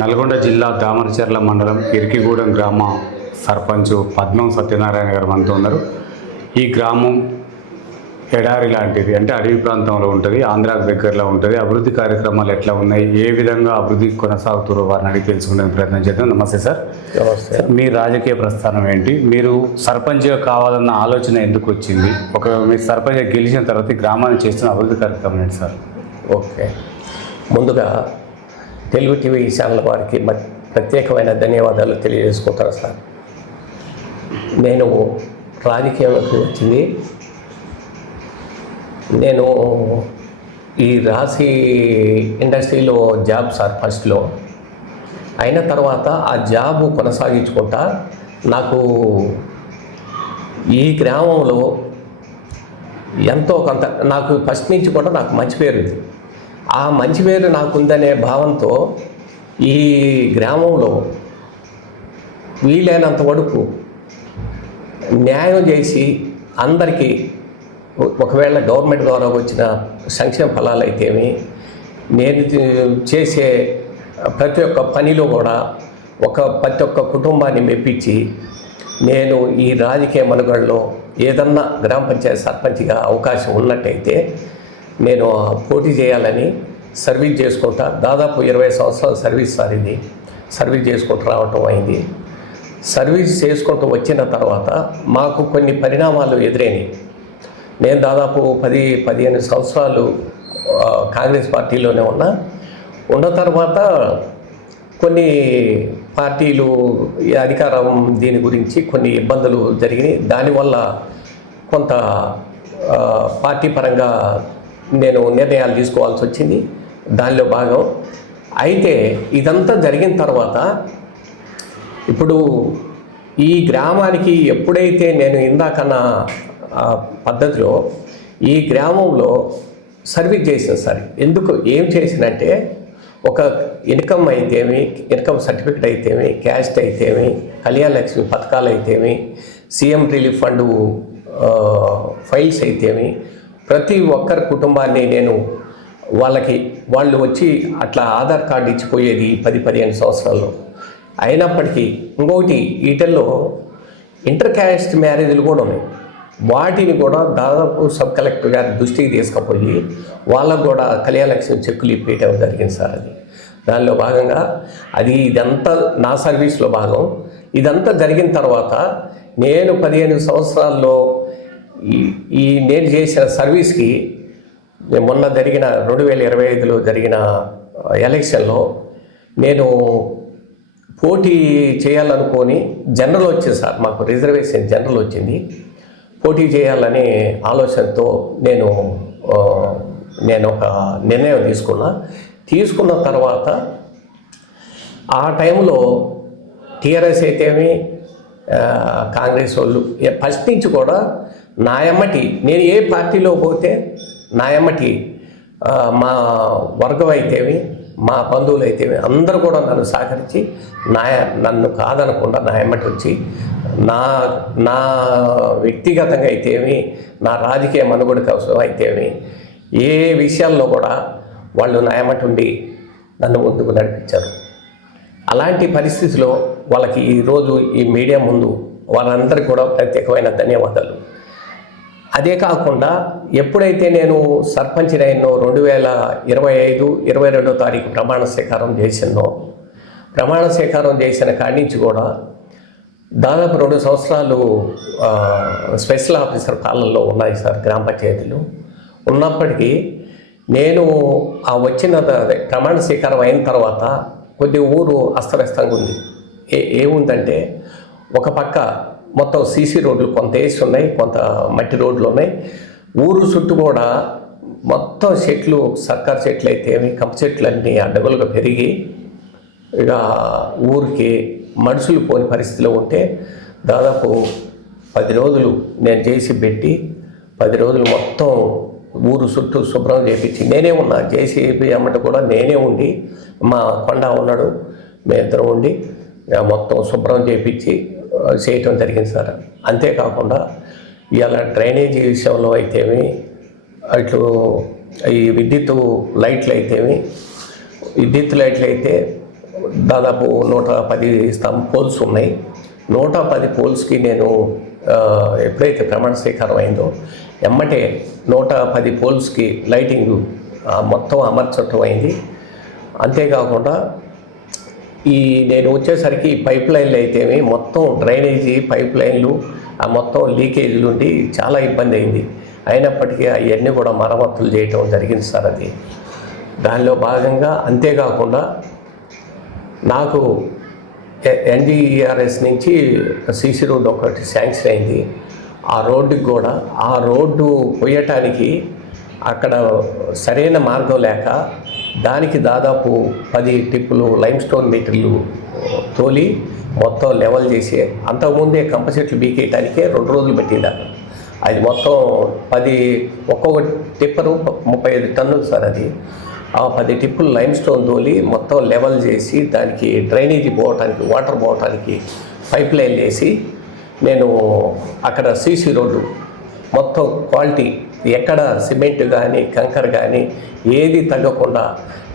నల్గొండ జిల్లా దామరచర్ల మండలం ఇరికిగూడెం గ్రామ సర్పంచ్ పద్మం సత్యనారాయణ గారు మనతో ఉన్నారు. ఈ గ్రామం ఎడారి లాంటిది, అంటే అడవి ప్రాంతంలో ఉంటుంది, ఆంధ్రాకు దగ్గరలో ఉంటుంది. అభివృద్ధి కార్యక్రమాలు ఎట్లా ఉన్నాయి, ఏ విధంగా అభివృద్ధి కొనసాగుతారో వారిని అడిగి తెలుసుకునే ప్రయత్నం చేద్దాం. నమస్తే సార్. నమస్తే. మీ రాజకీయ ప్రస్థానం ఏంటి? మీరు సర్పంచ్గా కావాలన్న ఆలోచన ఎందుకు వచ్చింది? మీరు సర్పంచ్గా గెలిచిన తర్వాత ఈ గ్రామాన్ని చేస్తున్న అభివృద్ధి కార్యక్రమం ఏంటి సార్? ఓకే, ముందుగా తెలుగు టీవీ ఛానల్ వారికి ప్రత్యేకమైన ధన్యవాదాలు తెలియజేసుకుంటాను సార్. నేను రాజకీయంలోకి వచ్చింది, నేను ఈ రాశి ఇండస్ట్రీలో జాబ్ సార్ ఫస్ట్లో. అయిన తర్వాత ఆ జాబ్ కొనసాగించుకుంటా నాకు ఈ గ్రామంలో ఎంతో కొంత నాకు ఫస్ట్ నుంచి కూడా నాకు మంచి పేరు ఉంది. ఆ మంచి పేరు నాకుందనే భావంతో ఈ గ్రామంలో వీలైనంత వరకు న్యాయం చేసి అందరికీ, ఒకవేళ గవర్నమెంట్ ద్వారా వచ్చిన సంక్షేమ ఫలాలు అయితేమి, నేను చేసే ప్రతి ఒక్క పనిలో కూడా ప్రతి ఒక్క కుటుంబాన్ని మెప్పించి నేను ఈ రాజకీయ మనుగడలో ఏదన్నా గ్రామ పంచాయతీ సర్పంచ్గా అవకాశం ఉన్నట్టయితే నేను పోటీ చేయాలని సర్వీస్ చేసుకుంటా. దాదాపు 20 సంవత్సరాల సర్వీస్ సార్ ఇది. సర్వీస్ చేసుకుంటూ రావటం అయింది. సర్వీస్ చేసుకుంటూ వచ్చిన తర్వాత మాకు కొన్ని పరిణామాలు ఎదురైనాయి. నేను దాదాపు 10-15 సంవత్సరాలు కాంగ్రెస్ పార్టీలోనే ఉన్న తర్వాత కొన్ని పార్టీలు ఈ అధికారం దీని గురించి కొన్ని ఇబ్బందులు జరిగినాయి. దానివల్ల కొంత పార్టీ పరంగా నేను నిర్ణయాలు తీసుకోవాల్సి వచ్చింది, దానిలో భాగం. అయితే ఇదంతా జరిగిన తర్వాత ఇప్పుడు ఈ గ్రామానికి ఎప్పుడైతే నేను ఇందాకన్నా పద్ధతిలో ఈ గ్రామంలో సర్వీస్ చేసిన సార్, ఎందుకు ఏం చేసినంటే ఒక ఇన్కమ్ అయితేమి, ఇన్కమ్ సర్టిఫికేట్ అయితేమి, క్యాస్ట్ అయితేమి, కళ్యాణ లక్ష్మి పథకాలు అయితేమి, సీఎం రిలీఫ్ ఫండ్ ఫైల్స్ అయితేమి, ప్రతి ఒక్కరి కుటుంబాన్ని నేను వాళ్ళు వచ్చి అట్లా ఆధార్ కార్డు ఇచ్చిపోయేది 10-15 సంవత్సరాల్లో. అయినప్పటికీ ఇంకొకటి వీటిల్లో ఇంటర్ క్యాస్ట్ మ్యారేజ్లు కూడా ఉన్నాయి. వాటిని కూడా దాదాపు సబ్ కలెక్టర్ గారి దృష్టికి తీసుకుపోయి వాళ్ళకు కూడా కళ్యాణ లక్ష్మి చెక్కులు ఇప్పేయటం జరిగింది సార్. అది దానిలో భాగంగా ఇదంతా నా సర్వీస్లో భాగం. ఇదంతా జరిగిన తర్వాత నేను 15 సంవత్సరాల్లో నేను చేసిన సర్వీస్కి మొన్న జరిగిన 2025లో జరిగిన ఎలక్షన్లో నేను పోటీ చేయాలనుకొని జనరల్ వచ్చింది సార్, మాకు రిజర్వేషన్ జనరల్ వచ్చింది. పోటీ చేయాలనే ఆలోచనతో నేను ఒక నిర్ణయం తీసుకున్న తర్వాత ఆ టైంలో టీఆర్ఎస్ అయితేమి కాంగ్రెస్ వాళ్ళు ఫస్ట్ నుంచి కూడా నా ఎమ్మటి, నేను ఏ పార్టీలో పోతే నా ఎమ్మటి మా వర్గం అయితేమి, మా బంధువులు అయితేమి అందరూ కూడా నన్ను సహకరించి నన్ను కాదనకుండా నా ఎమ్మటి వచ్చి నా వ్యక్తిగతంగా అయితేమి, నా రాజకీయ మనుగడ కోసం అయితేమి, ఏ విషయాల్లో కూడా వాళ్ళు నా ఎమ్మటి ఉండి నన్ను ముందుకు నడిపించారు. అలాంటి పరిస్థితిలో వాళ్ళకి ఈరోజు ఈ మీడియా ముందు వాళ్ళందరికీ కూడా ప్రత్యేకమైన ధన్యవాదాలు. అదే కాకుండా ఎప్పుడైతే నేను సర్పంచ్ అయినో 2025-22వ తారీఖు ప్రమాణ స్వీకారం చేసిన కాడి నుంచి కూడా దాదాపు 2 సంవత్సరాలు స్పెషల్ ఆఫీసర్ పాలనలో ఉన్నాయి సార్ గ్రామ పంచాయతీలు. ఉన్నప్పటికీ నేను వచ్చిన ప్రమాణ స్వీకారం అయిన తర్వాత కొద్ది ఊరు అస్తవ్యస్తంగా ఉంది. ఏముందంటే ఒక పక్క మొత్తం సీసీ రోడ్లు కొంత వేసి ఉన్నాయి, కొంత మట్టి రోడ్లు ఉన్నాయి. ఊరు చుట్టూ కూడా మొత్తం చెట్లు, సర్కారు చెట్లు అయితేమి, కంప చెట్లు అన్నీ అడ్డగోలుగా పెరిగి ఇక ఊరికి మనుషులు పోని పరిస్థితిలో ఉంటే దాదాపు 10 రోజులు నేను పెట్టి 10 రోజులు మొత్తం ఊరు చుట్టూ శుభ్రం చేయించి నేనే ఉన్నా. జేసీబీ అమ్మట కూడా నేనే ఉండి, మా కొండ ఉన్నాడు, మేమిద్దరం ఉండి మొత్తం శుభ్రం చేయించి చేయటం జరిగింది సార్. అంతేకాకుండా ఇవాళ డ్రైనేజీ విషయంలో అయితేమి, అట్లు ఈ విద్యుత్ లైట్లు అయితేమి, విద్యుత్ లైట్లు అయితే దాదాపు 110 పోల్స్ ఉన్నాయి. 110 పోల్స్కి నేను ఎప్పుడైతే ప్రమాణ స్వీకారం అయిందో ఎమ్మటే 110 పోల్స్కి లైటింగ్ మొత్తం అమర్చటం అయింది. అంతేకాకుండా నేను వచ్చేసరికి పైప్ లైన్లు అయితేమి మొత్తం డ్రైనేజీ పైప్ లైన్లు మొత్తం లీకేజీలు ఉండి చాలా ఇబ్బంది అయింది. అయినప్పటికీ అవన్నీ కూడా మరమ్మతులు చేయటం జరిగింది సార్. అది దానిలో భాగంగా. అంతేకాకుండా నాకు ఎన్డీఆర్ఎస్ నుంచి సీసీ రోడ్డు ఒకటి శాంక్షన్ అయింది. ఆ రోడ్డుకి కూడా ఆ రోడ్డు పోయటానికి అక్కడ సరైన మార్గం లేక దానికి దాదాపు 10 టిప్పులు లైమ్ స్టోన్ మీటర్లు తోలి మొత్తం లెవెల్ చేసి అంతకుముందే కంప చెట్లు బీకేయటానికే 2 రోజులు పెట్టింది. అది మొత్తం ఒక్కొక్క టిప్పరు 35 టన్నులు సార్. అది ఆ 10 టిప్పులు లైమ్ స్టోన్ తోలి మొత్తం లెవెల్ చేసి దానికి డ్రైనేజీ పోవటానికి వాటర్ పోవటానికి పైప్ లైన్ వేసి నేను అక్కడ సీసీ రోడ్డు మొత్తం క్వాలిటీ ఎక్కడ సిమెంట్ కానీ కంకర కానీ ఏది తగ్గకుండా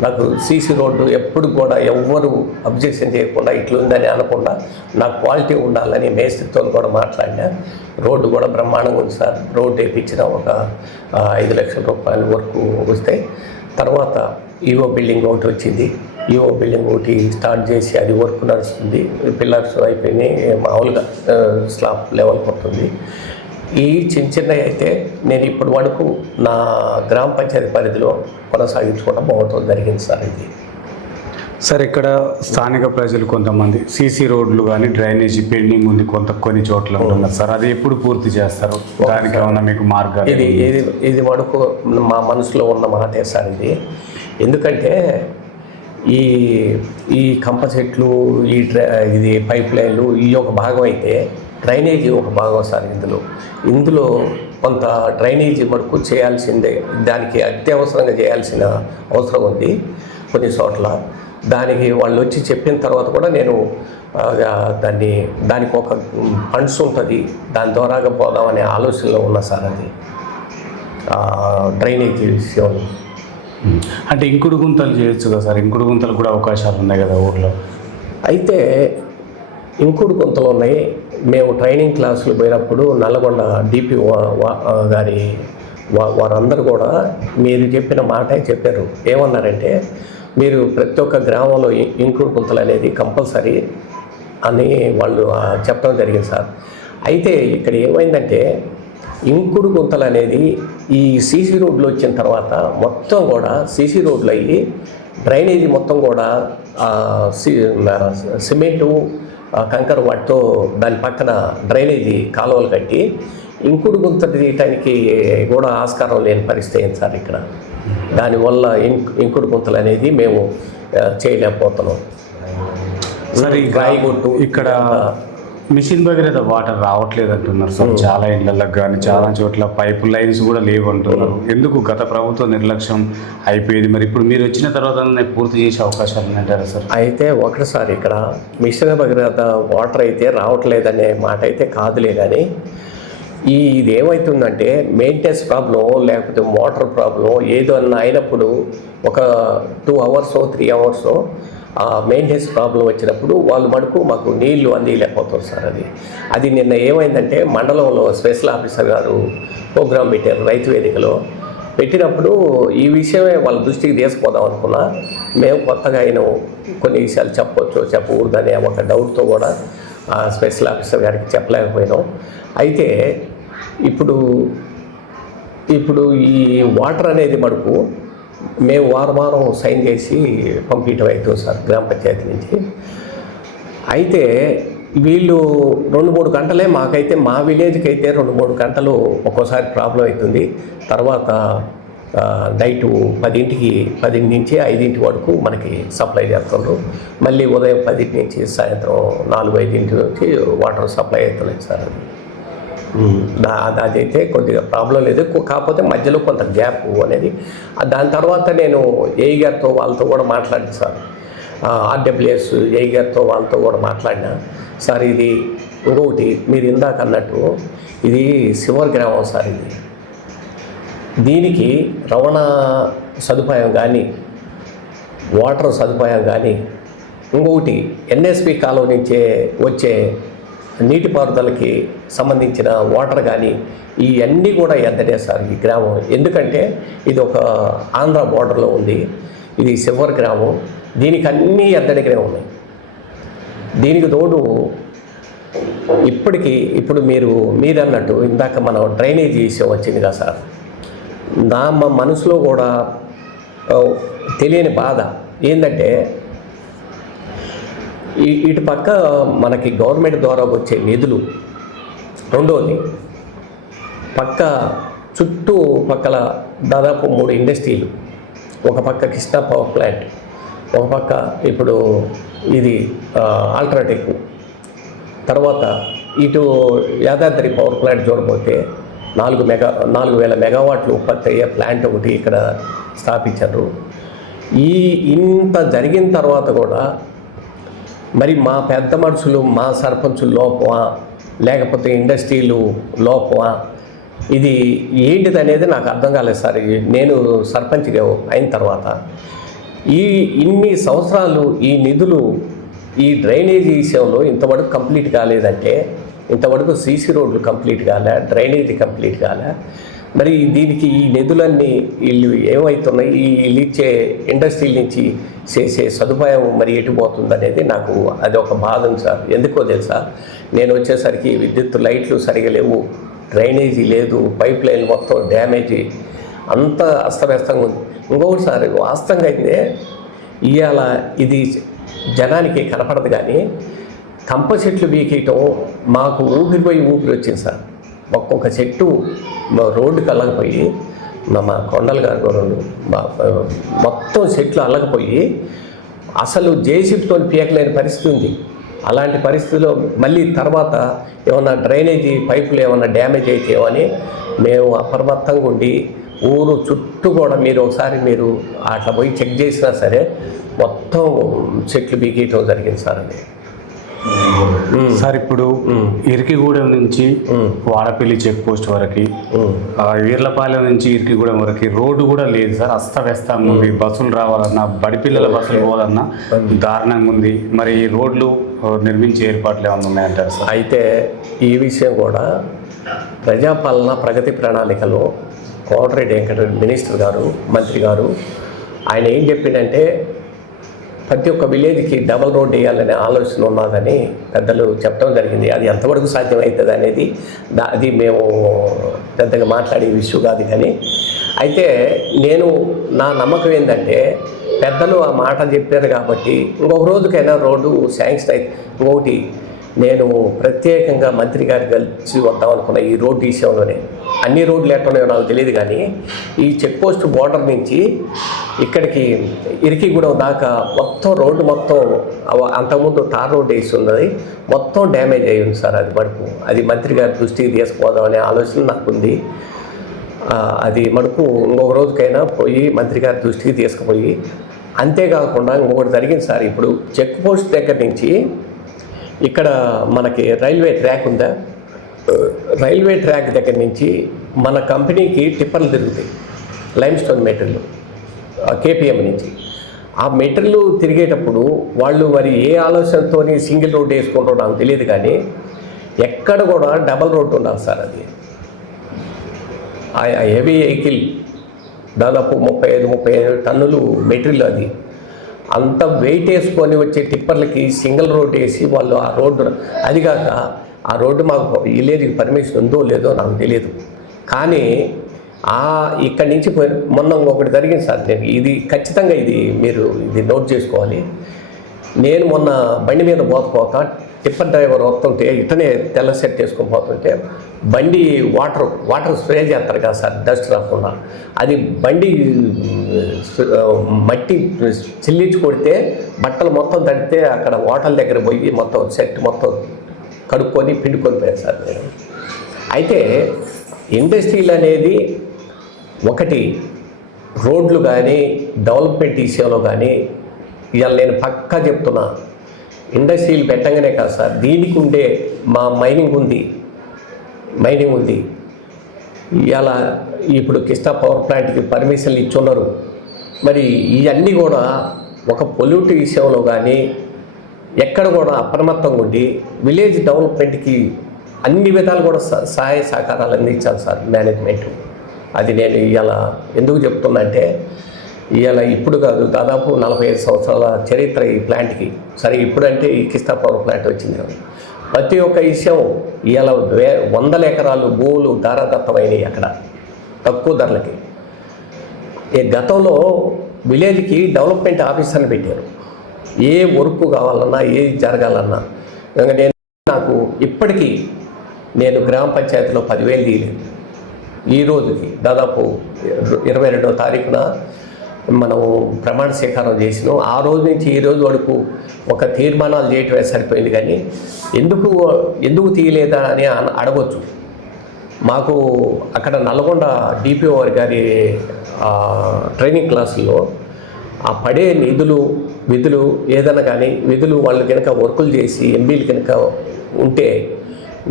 నాకు సీసీ రోడ్డు ఎప్పుడు కూడా ఎవ్వరు అబ్జెక్షన్ చేయకుండా ఇట్లుందని అనకుండా నాకు క్వాలిటీ ఉండాలని మేస్త్రితో కూడా మాట్లాడినా. రోడ్డు కూడా బ్రహ్మాండంగా ఉంది సార్. రోడ్డు వేయించిన ఒక 5 లక్షల రూపాయల వరకు వస్తే తర్వాత ఈవో బిల్డింగ్ ఒకటి వచ్చింది. ఈవో బిల్డింగ్ ఒకటి స్టార్ట్ చేసి అది వర్క్ నడుస్తుంది. పిల్లర్స్ అయిపోయినాయి, మామూలుగా స్లాబ్ లెవెల్ పడుతుంది. ఈ చిన్నవి అయితే నేను ఇప్పటి వరకు నా గ్రామ పంచాయతీ పరిధిలో కొనసాగించుకోవడం బాగుంటుంది జరిగింది సార్. ఇది సార్ ఇక్కడ స్థానిక ప్రజలు కొంతమంది సీసీ రోడ్లు కానీ డ్రైనేజీ పెండింగ్ ఉంది కొన్ని చోట్ల ఉంటున్నారు సార్. అది ఎప్పుడు పూర్తి చేస్తారు? దానికి ఏమన్నా మీకు మార్గాలు? ఇది వరకు మా మనసులో ఉన్న మాటే సార్ ఇది. ఎందుకంటే ఈ కంప చెట్లు ఇది పైప్ లైన్లు ఈ ఒక భాగం అయితే డ్రైనేజీ ఒక భాగం సార్. ఇందులో కొంత డ్రైనేజీ వరకు చేయాల్సిందే, దానికి అత్యవసరంగా చేయాల్సిన అవసరం ఉంది కొన్ని చోట్ల. దానికి వాళ్ళు వచ్చి చెప్పిన తర్వాత కూడా నేను దానికి ఒక ఫండ్స్ ఉంటుంది, దాని ద్వారాగా పోదామనే ఆలోచనలో ఉన్నా సార్. అది డ్రైనేజీ విషయం అంటే ఇంకుడు గుంతలు చేయొచ్చు కదా సార్? ఇంకుడు గుంతలు కూడా అవకాశాలు ఉన్నాయి కదా ఊర్లో? అయితే ఇంకుడు గుంతలు ఉన్నాయి. మేము ట్రైనింగ్ క్లాసులు పోయినప్పుడు నల్లగొండ డిపి గారి వారందరూ కూడా మీరు చెప్పిన మాటే చెప్పారు. ఏమన్నారంటే మీరు ప్రతి ఒక్క గ్రామంలో ఇంకుడు గుంతలు అనేది కంపల్సరీ అని వాళ్ళు చెప్పడం జరిగింది సార్. అయితే ఇక్కడ ఏమైందంటే ఇంకుడు గుంతలు అనేది ఈ సీసీ రోడ్లు వచ్చిన తర్వాత మొత్తం కూడా సీసీ రోడ్లు అయ్యి డ్రైనేజీ మొత్తం కూడా సిమెంటు కంకర వాటితో దాని పక్కన డ్రైనేజీ కాలువలు కట్టి ఇంకుడు గుంత తీయటానికి కూడా ఆస్కారం లేని పరిస్థితి అయింది సార్ ఇక్కడ. దానివల్ల ఇంకుడు గుంతలు అనేది మేము చేయలేకపోతున్నాం. సార్ ఇక్కడ మిషన్ భగీరథ వాటర్ రావట్లేదు అంటున్నారు సార్. చాలా ఇళ్లకు కానీ చాలా చోట్ల పైప్ లైన్స్ కూడా లేవు అంటున్నారు. ఎందుకు? గత ప్రభుత్వ నిర్లక్ష్యం అయిపోయేది. మరి ఇప్పుడు మీరు వచ్చిన తర్వాత పూర్తి చేసే అవకాశాలు ఉన్నాయంటారా సార్? అయితే ఒకటిసారి ఇక్కడ మిషన్ భగీరథ వాటర్ అయితే రావట్లేదనే మాట అయితే కాదులే, కానీ ఇది ఏమవుతుందంటే మెయింటెనెన్స్ ప్రాబ్లం లేకపోతే మోటార్ ప్రాబ్లం ఏదో అన్న అయినప్పుడు ఒక 2 అవర్స్ 3 అవర్స్ మెయింటెనెన్స్ ప్రాబ్లం వచ్చినప్పుడు వాళ్ళు మటుకు మాకు నీళ్లు అందిలేకపోతారు సార్. అది నిన్న ఏమైందంటే మండలంలో స్పెషల్ ఆఫీసర్ గారు ప్రోగ్రాం పెట్టారు రైతు వేదికలో. పెట్టినప్పుడు ఈ విషయమే వాళ్ళ దృష్టికి తీసుకుపోదాం అనుకున్నా. మేము కొత్తగా అయిన కొన్ని విషయాలు చెప్పకూడదనే ఒక డౌట్తో కూడా స్పెషల్ ఆఫీసర్ గారికి చెప్పలేకపోయినాం. అయితే ఇప్పుడు ఈ వాటర్ అనేది మటుకు మేము వారం సైన్ చేసి పంపించడం అవుతుంది సార్ గ్రామ పంచాయతీ నుంచి. అయితే వీళ్ళు 2-3 గంటలే మాకైతే మా విలేజ్కి అయితే 2-3 గంటలు ఒక్కోసారి ప్రాబ్లం అవుతుంది. తర్వాత నైటు 10 నుంచి 5 వరకు మనకి సప్లై చేస్తున్నారు. మళ్ళీ ఉదయం 10 నుంచి సాయంత్రం 4-5 నుంచి వాటర్ సప్లై అవుతున్నాయి సార్. అదైతే కొద్దిగా ప్రాబ్లం లేదు. కాకపోతే మధ్యలో కొంత గ్యాప్ అనేది. దాని తర్వాత నేను ఏఈ గారితో వాళ్ళతో కూడా మాట్లాడాను సార్. ఆర్డబ్ల్యూఎస్ ఏఈ గారితో వాళ్ళతో కూడా మాట్లాడినా. సార్ ఇది ఇంకొకటి మీరు ఇందాక అన్నట్టు ఇది శివర్ గ్రామం సార్. దీనికి రవాణా సదుపాయం కానీ వాటర్ సదుపాయం కానీ ఇంకొకటి ఎన్ఎస్పి కాలువ నుంచే వచ్చే నీటిపారుదలకి సంబంధించిన వాటర్ కానీ ఇవన్నీ కూడా ఎద్దడే సార్ ఈ గ్రామం. ఎందుకంటే ఇది ఒక ఆంధ్ర బోర్డర్లో ఉంది, ఇది సిల్వర్ గ్రామం, దీనికి అన్నీ ఎద్దడిగానే ఉన్నాయి. దీనికి తోడు ఇప్పుడు మీరు అన్నట్టు ఇందాక మనం డ్రైనేజీ విషయం వచ్చింది కదా సార్, మా మనసులో కూడా తెలియని బాధ ఏంటంటే ఇటు పక్క మనకి గవర్నమెంట్ ద్వారా వచ్చే నిధులు, రెండోది పక్క చుట్టూ పక్కల దాదాపు 3 ఇండస్ట్రీలు, ఒక పక్క కృష్ణా పవర్ ప్లాంట్, ఒక పక్క ఇప్పుడు ఇది ఆల్ట్రాటెక్, తర్వాత ఇటు యాదాద్రి పవర్ ప్లాంట్ చూడబోతే 4,000 మెగావాట్లు ఉత్పత్తి అయ్యే ప్లాంట్ ఒకటి ఇక్కడ స్థాపించారు. ఇంత జరిగిన తర్వాత కూడా మరి మా పెద్ద మనుషులు, మా సర్పంచులు లోపమా లేకపోతే ఇండస్ట్రీలు లోపమా, ఇది ఏంటిది అనేది నాకు అర్థం కాలేదు సార్. నేను సర్పంచ్గా అయిన తర్వాత ఇన్ని సంవత్సరాలు ఈ నిధులు ఈ డ్రైనేజీ విషయంలో ఇంతవరకు కంప్లీట్ కాలేదంటే, ఇంతవరకు సీసీ రోడ్లు కంప్లీట్ కాలే, డ్రైనేజీ కంప్లీట్ కాలే, మరి దీనికి ఈ నిధులన్నీ వీళ్ళు ఏమవుతున్నాయి, వీళ్ళు ఇచ్చే ఇండస్ట్రీల నుంచి చేసే సదుపాయం మరి ఎటుపోతుంది అనేది నాకు అది ఒక బాధ ఉంది సార్. ఎందుకో తెలుసా, నేను వచ్చేసరికి విద్యుత్ లైట్లు సరిగా లేవు, డ్రైనేజీ లేదు, పైప్ లైన్ మొత్తం డ్యామేజీ, అంతా అస్తవ్యస్తంగా ఉంది. ఇంకొకటి సార్, వాస్తవంగా అయితే ఇవాళ ఇది జనానికి కనపడదు కానీ కంప చెట్లు బీకేయటం మాకు ఊపిరి వచ్చింది సార్. ఒక్కొక్క చెట్టు రోడ్డుకి అల్లకపోయి, మా కొండలు గారు మొత్తం చెట్లు అల్లకపోయి అసలు జేసీబీతో పీకలేని పరిస్థితి ఉంది. అలాంటి పరిస్థితిలో మళ్ళీ తర్వాత ఏమన్నా డ్రైనేజీ పైపులు ఏమన్నా డ్యామేజ్ అయితే అని మేము అప్రమత్తంగా ఉండి ఊరు చుట్టూ కూడా మీరు అట్లా పోయి చెక్ చేసినా సరే మొత్తం చెట్లు బీకేయటం జరిగింది సార్. అది సార్ ఇప్పుడు ఇరికిగూడెం నుంచి వాడపల్లి చెక్ పోస్ట్ వరకు, వీర్లపాలెం నుంచి ఇరికిగూడెం వరకు రోడ్డు కూడా లేదు సార్, అస్తవ్యస్తంగా ఉంది. బస్సులు రావాలన్నా, బడిపిల్లల బస్సులు పోవాలన్నా దారుణంగా ఉంది. మరి ఈ రోడ్లు నిర్మించే ఏర్పాట్లు ఏమైనా ఉన్నాయంటారు సార్? అయితే ఈ విషయం కూడా ప్రజాపాలన ప్రగతి ప్రణాళికలో కోమటిరెడ్డి వెంకటరెడ్డి మినిస్టర్ గారు, మంత్రి గారు, ఆయన ఏం చెప్పిండంటే ప్రతి ఒక్క విలేజ్కి డబల్ రోడ్ వేయాలనే ఆలోచన ఉన్నదని పెద్దలు చెప్పడం జరిగింది. అది ఎంతవరకు సాధ్యమవుతుంది అనేది అది మేము పెద్దగా మాట్లాడే విషయం కాదు. కానీ అయితే నా నమ్మకం ఏంటంటే పెద్దలు ఆ మాట చెప్పారు కాబట్టి ఇంకొక రోజుకైనా రోడ్డు శాంక్షన్ అయితే, ఇంకొకటి నేను ప్రత్యేకంగా మంత్రి గారికి కలిసి వద్దాం అనుకున్న ఈ రోడ్డు విషయంలోనే. అన్ని రోడ్లు ఎట్టున్నాయో నాకు తెలియదు కానీ ఈ చెక్ పోస్ట్ బోర్డర్ నుంచి ఇక్కడికి ఇరికిగూడెం దాకా మొత్తం రోడ్డు మొత్తం అంతకుముందు తార్ రోడ్డు వేసి ఉన్నది, మొత్తం డ్యామేజ్ అయ్యి ఉంది సార్. అది మటుకు అది మంత్రి గారి దృష్టికి తీసుకుపోదాం అనే ఆలోచన నాకు ఉంది. అది మటుకు ఇంకొక రోజుకైనా పోయి మంత్రి గారి దృష్టికి తీసుకుపోయి, అంతేకాకుండా ఇంకొకటి జరిగింది సార్. ఇప్పుడు చెక్ పోస్ట్ దగ్గర నుంచి ఇక్కడ మనకి రైల్వే ట్రాక్ ఉందా, రైల్వే ట్రాక్ దగ్గర నుంచి మన కంపెనీకి టిప్పర్లు తిరుగుతాయి, లైమ్ స్టోన్ మెటీరియల్ కేపీఎం నుంచి. ఆ మెటీరియల్ తిరిగేటప్పుడు వాళ్ళు మరి ఏ ఆలోచనతో సింగిల్ రోడ్ వేసుకుంటారో నాకు తెలియదు కానీ ఎక్కడ కూడా డబల్ రోడ్ ఉండాలి సార్. అది ఆ హెవీ వెహికల్ దాదాపు 35 టన్నులు మెటీరియల్, అది అంత వెయిట్ వేసుకొని వచ్చే టిప్పర్లకి సింగిల్ రోడ్ వేసి వాళ్ళు ఆ రోడ్డు, అదిగాక ఆ రోడ్డు మాకు విలేజ్కి పర్మిషన్ ఉందో లేదో నాకు తెలియదు. కానీ ఇక్కడి నుంచి మొన్న ఒకటి జరిగింది సార్. నేను ఇది ఖచ్చితంగా మీరు నోట్ చేసుకోవాలి. నేను మొన్న బండి మీద పోతా టిప్పర్ డ్రైవర్ వస్తుంటే ఇతనే తెల్ల సెట్ వేసుకొని పోతుంటే బండి వాటర్ స్ప్రే చేస్తారు కదా సార్, డస్ట్ రాకుండా. అది బండి మట్టి చిల్లించి కొడితే బట్టలు మొత్తం తడితే అక్కడ హోటల్ దగ్గర పోయి మొత్తం సెట్ మొత్తం కడుక్కొని పిండుకొని పోయారు సార్ నేను. అయితే ఇండస్ట్రీలు అనేది ఒకటి, రోడ్లు కానీ డెవలప్మెంట్ విషయంలో కానీ ఇవాళ నేను పక్కా చెప్తున్నా, ఇండస్ట్రీలు పెట్టంగానే కాదు సార్, దీనికి ఉండే మా మైనింగ్ ఉంది. ఇవాళ ఇప్పుడు కృష్ణా పవర్ ప్లాంట్కి పర్మిషన్లు ఇచ్చున్నారు. మరి ఇవన్నీ కూడా ఒక పొల్యూట్ విషయంలో కానీ ఎక్కడ కూడా అప్రమత్తంగా ఉండి విలేజ్ డెవలప్మెంట్కి అన్ని విధాలు కూడా సహాయ సహకారాలు అందించాలి సార్ మేనేజ్మెంట్. అది నేను ఇవాళ ఎందుకు చెప్తున్నా అంటే ఇవాళ ఇప్పుడు కాదు, దాదాపు 45 సంవత్సరాల చరిత్ర ఈ ప్లాంట్కి. సరే ఇప్పుడంటే ఈ కిస్తా పవర్ ప్లాంట్ వచ్చింది కదా, ప్రతి ఒక్క విషయం ఇవాళ 100 ఎకరాలు భూములు దారాదత్తమైనవి అక్కడ తక్కువ ధరలకి. ఈ గతంలో విలేజ్కి డెవలప్మెంట్ ఆఫీసర్ని పెట్టారు. ఏ వర్క్ కావాలన్నా ఏది జరగాలన్నా నాకు ఇప్పటికీ నేను గ్రామ పంచాయతీలో 10,000 తీయలేదు. ఈ రోజుకి దాదాపు 22వ తారీఖున మనం ప్రమాణ స్వీకారం చేసినాం. ఆ రోజు నుంచి ఈ రోజు వరకు ఒక తీర్మానాలు చేయటమే సరిపోయింది. కానీ ఎందుకు తీయలేదా అని అడగొచ్చు. మాకు అక్కడ నల్గొండ డిపిఓ గారి ట్రైనింగ్ క్లాసుల్లో ఆ పడే విధులు ఏదైనా కానీ విధులు వాళ్ళు కనుక వర్కులు చేసి ఎంబీలు కనుక ఉంటే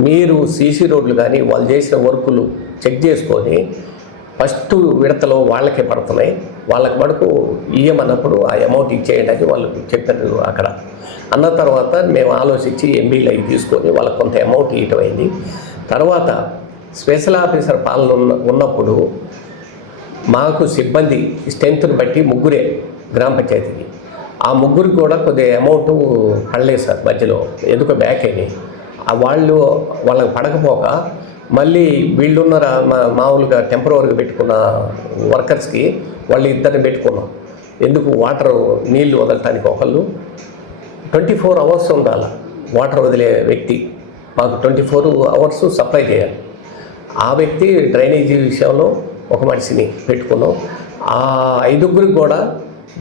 మీరు సీసీ రోడ్లు కానీ వాళ్ళు చేసిన వర్కులు చెక్ చేసుకొని ఫస్ట్ విడతలో వాళ్ళకే పడుతున్నాయి, వాళ్ళకి మటుకు ఇయ్యమన్నప్పుడు ఆ అమౌంట్ ఇచ్చేయండి అని వాళ్ళు చెప్పారు. అక్కడ అన్న తర్వాత మేము ఆలోచించి ఎంబీలు అవి తీసుకొని వాళ్ళకి కొంత అమౌంట్ ఇవ్వటం అయింది. తర్వాత స్పెషల్ ఆఫీసర్ పాలన ఉన్నప్పుడు మాకు సిబ్బంది స్ట్రెంత్ని బట్టి 3 గ్రామ పంచాయతీకి, ఆ 3 కూడా కొద్దిగా అమౌంట్ పడలేదు సార్ మధ్యలో, ఎందుకో బ్యాక్ అయినాయి. వాళ్ళకి పడకపోక మళ్ళీ వీళ్ళున్నారా మామూలుగా టెంపరీగా పెట్టుకున్న వర్కర్స్కి వాళ్ళు 2 పెట్టుకున్నాం. ఎందుకు నీళ్లు వదలటానికి ఒకళ్ళు 24 అవర్స్ ఉండాలి వాటర్ వదిలే వ్యక్తి, మాకు 24 అవర్స్ సప్లై చేయాలి. ఆ వ్యక్తి డ్రైనేజీ విషయంలో ఒక మనిషిని పెట్టుకున్నాం. ఆ 5గురికి కూడా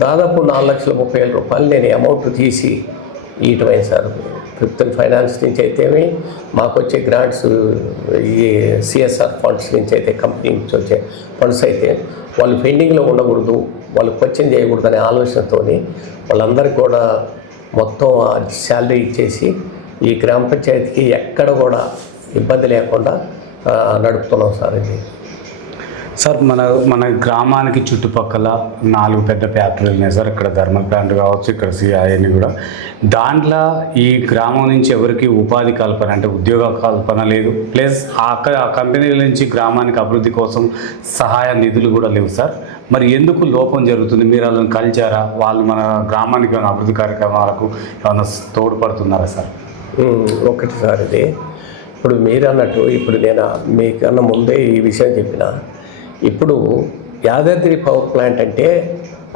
దాదాపు 4,30,000 రూపాయలు నేను అమౌంట్ తీసి ఇయటమైంది సార్. ఫిఫ్త్ ఫైనాన్స్ నుంచి అయితేమి మాకు వచ్చే గ్రాంట్స్, ఈ సిఎస్ఆర్ ఫండ్స్ నుంచి అయితే కంపెనీ నుంచి వచ్చే ఫండ్స్ అయితే వాళ్ళు పెండింగ్లో ఉండకూడదు, వాళ్ళు క్వశ్చన్ చేయకూడదు అనే ఆలోచనతో వాళ్ళందరికీ కూడా మొత్తం శాలరీ ఇచ్చేసి ఈ గ్రామ పంచాయతీకి ఎక్కడ కూడా ఇబ్బంది లేకుండా నడుపుతున్నాం సార్. ఇది సార్ మన గ్రామానికి చుట్టుపక్కల 4 పెద్ద ఫ్యాక్టరీలు ఉన్నాయి సార్. ఇక్కడ థర్మల్ ప్లాంట్ కావచ్చు, ఇక్కడ సిఐని కూడా. దాంట్లో ఈ గ్రామం నుంచి ఎవరికి ఉపాధి కల్పన అంటే ఉద్యోగ కల్పన లేదు, ప్లస్ ఆ కంపెనీల నుంచి గ్రామానికి అభివృద్ధి కోసం సహాయ నిధులు కూడా లేవు సార్. మరి ఎందుకు లోపం జరుగుతుంది? మీరు వాళ్ళని కలిచారా? వాళ్ళు మన గ్రామానికి ఏమైనా అభివృద్ధి కార్యక్రమాలకు ఏమైనా తోడ్పడుతున్నారా సార్? ఒకటి సార్, ఇది ఇప్పుడు మీరు అన్నట్టు ఇప్పుడు నేను మీకన్నా ముందే ఈ విషయం చెప్పిన. ఇప్పుడు యాదాద్రి పవర్ ప్లాంట్ అంటే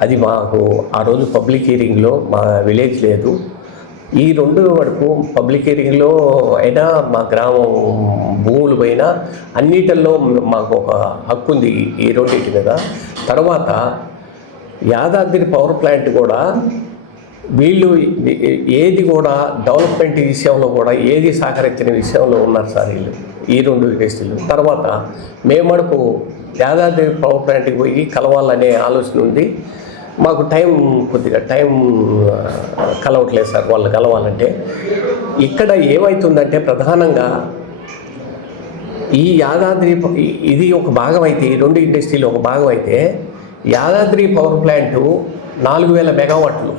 అది మాకు ఆ రోజు పబ్లిక్ హీరింగ్లో మా విలేజ్ లేదు. ఈ 2 వరకు పబ్లిక్ హీరింగ్లో అయినా మా గ్రామం భూములు పైన అన్నిటిల్లో మాకు ఒక హక్కు ఉంది ఈ రెండింటి మీద. తర్వాత యాదాద్రి పవర్ ప్లాంట్ కూడా వీళ్ళు ఏది కూడా డెవలప్మెంట్ విషయంలో కూడా ఏది సహకరించిన విషయంలో ఉన్నారు సార్ వీళ్ళు, ఈ 2 ఇండస్ట్రీలు. తర్వాత మేమడుకు యాదాద్రి పవర్ ప్లాంట్కి పోయి కలవాలనే ఆలోచన ఉంది. మాకు కొద్దిగా టైం కలవట్లేదు సార్ వాళ్ళు కలవాలంటే. ఇక్కడ ఏమవుతుందంటే ప్రధానంగా ఈ యాదాద్రి ఇది ఒక భాగం అయితే, ఈ 2 ఇండస్ట్రీలు ఒక భాగం అయితే, యాదాద్రి పవర్ ప్లాంటు 4,000 మెగావాట్లు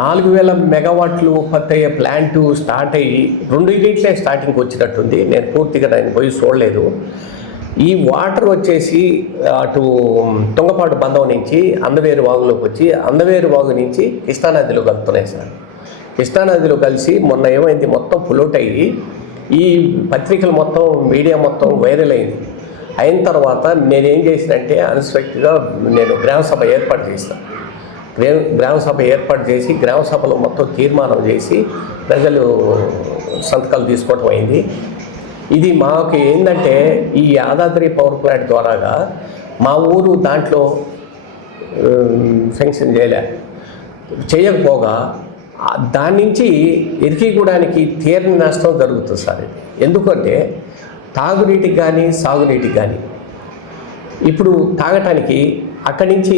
4,000 మెగావాట్లు ఉత్పత్తి అయ్యే ప్లాంటు స్టార్ట్ అయ్యి 2 యూనిట్లే స్టార్టింగ్కి వచ్చినట్టుంది. నేను పూర్తిగా దాన్ని పోయి చూడలేదు. ఈ వాటర్ వచ్చేసి అటు తుంగపాటు బంధం నుంచి అందవేరు వాగులోకి వచ్చి అందవేరు వాగు నుంచి కృష్ణానదిలో కలుపుతున్నాయి సార్. కృష్ణానదిలో కలిసి మొన్న ఏమైంది, మొత్తం పొల్యూట్ అయ్యి ఈ పత్రికలు మొత్తం మీడియా మొత్తం వైరల్ అయింది. అయిన తర్వాత నేనేం చేసినంటే అన్ఎక్స్పెక్టెడ్గా నేను గ్రామసభ ఏర్పాటు చేస్తాను. గ్రామసభ ఏర్పాటు చేసి గ్రామసభలో మొత్తం తీర్మానం చేసి ప్రజలు సంతకాలు తీసుకోవటం అయింది. ఇది మాకు ఏంటంటే ఈ యాదాద్రి పవర్ ప్లాంట్ ద్వారాగా మా ఊరు దాంట్లో శాంక్షన్ చేయకపోగా దాని నుంచి ఇరికిగూడానికి తీరని నష్టం జరుగుతుంది సార్. ఎందుకంటే తాగునీటికి కానీ సాగునీటికి కానీ ఇప్పుడు తాగటానికి అక్కడి నుంచి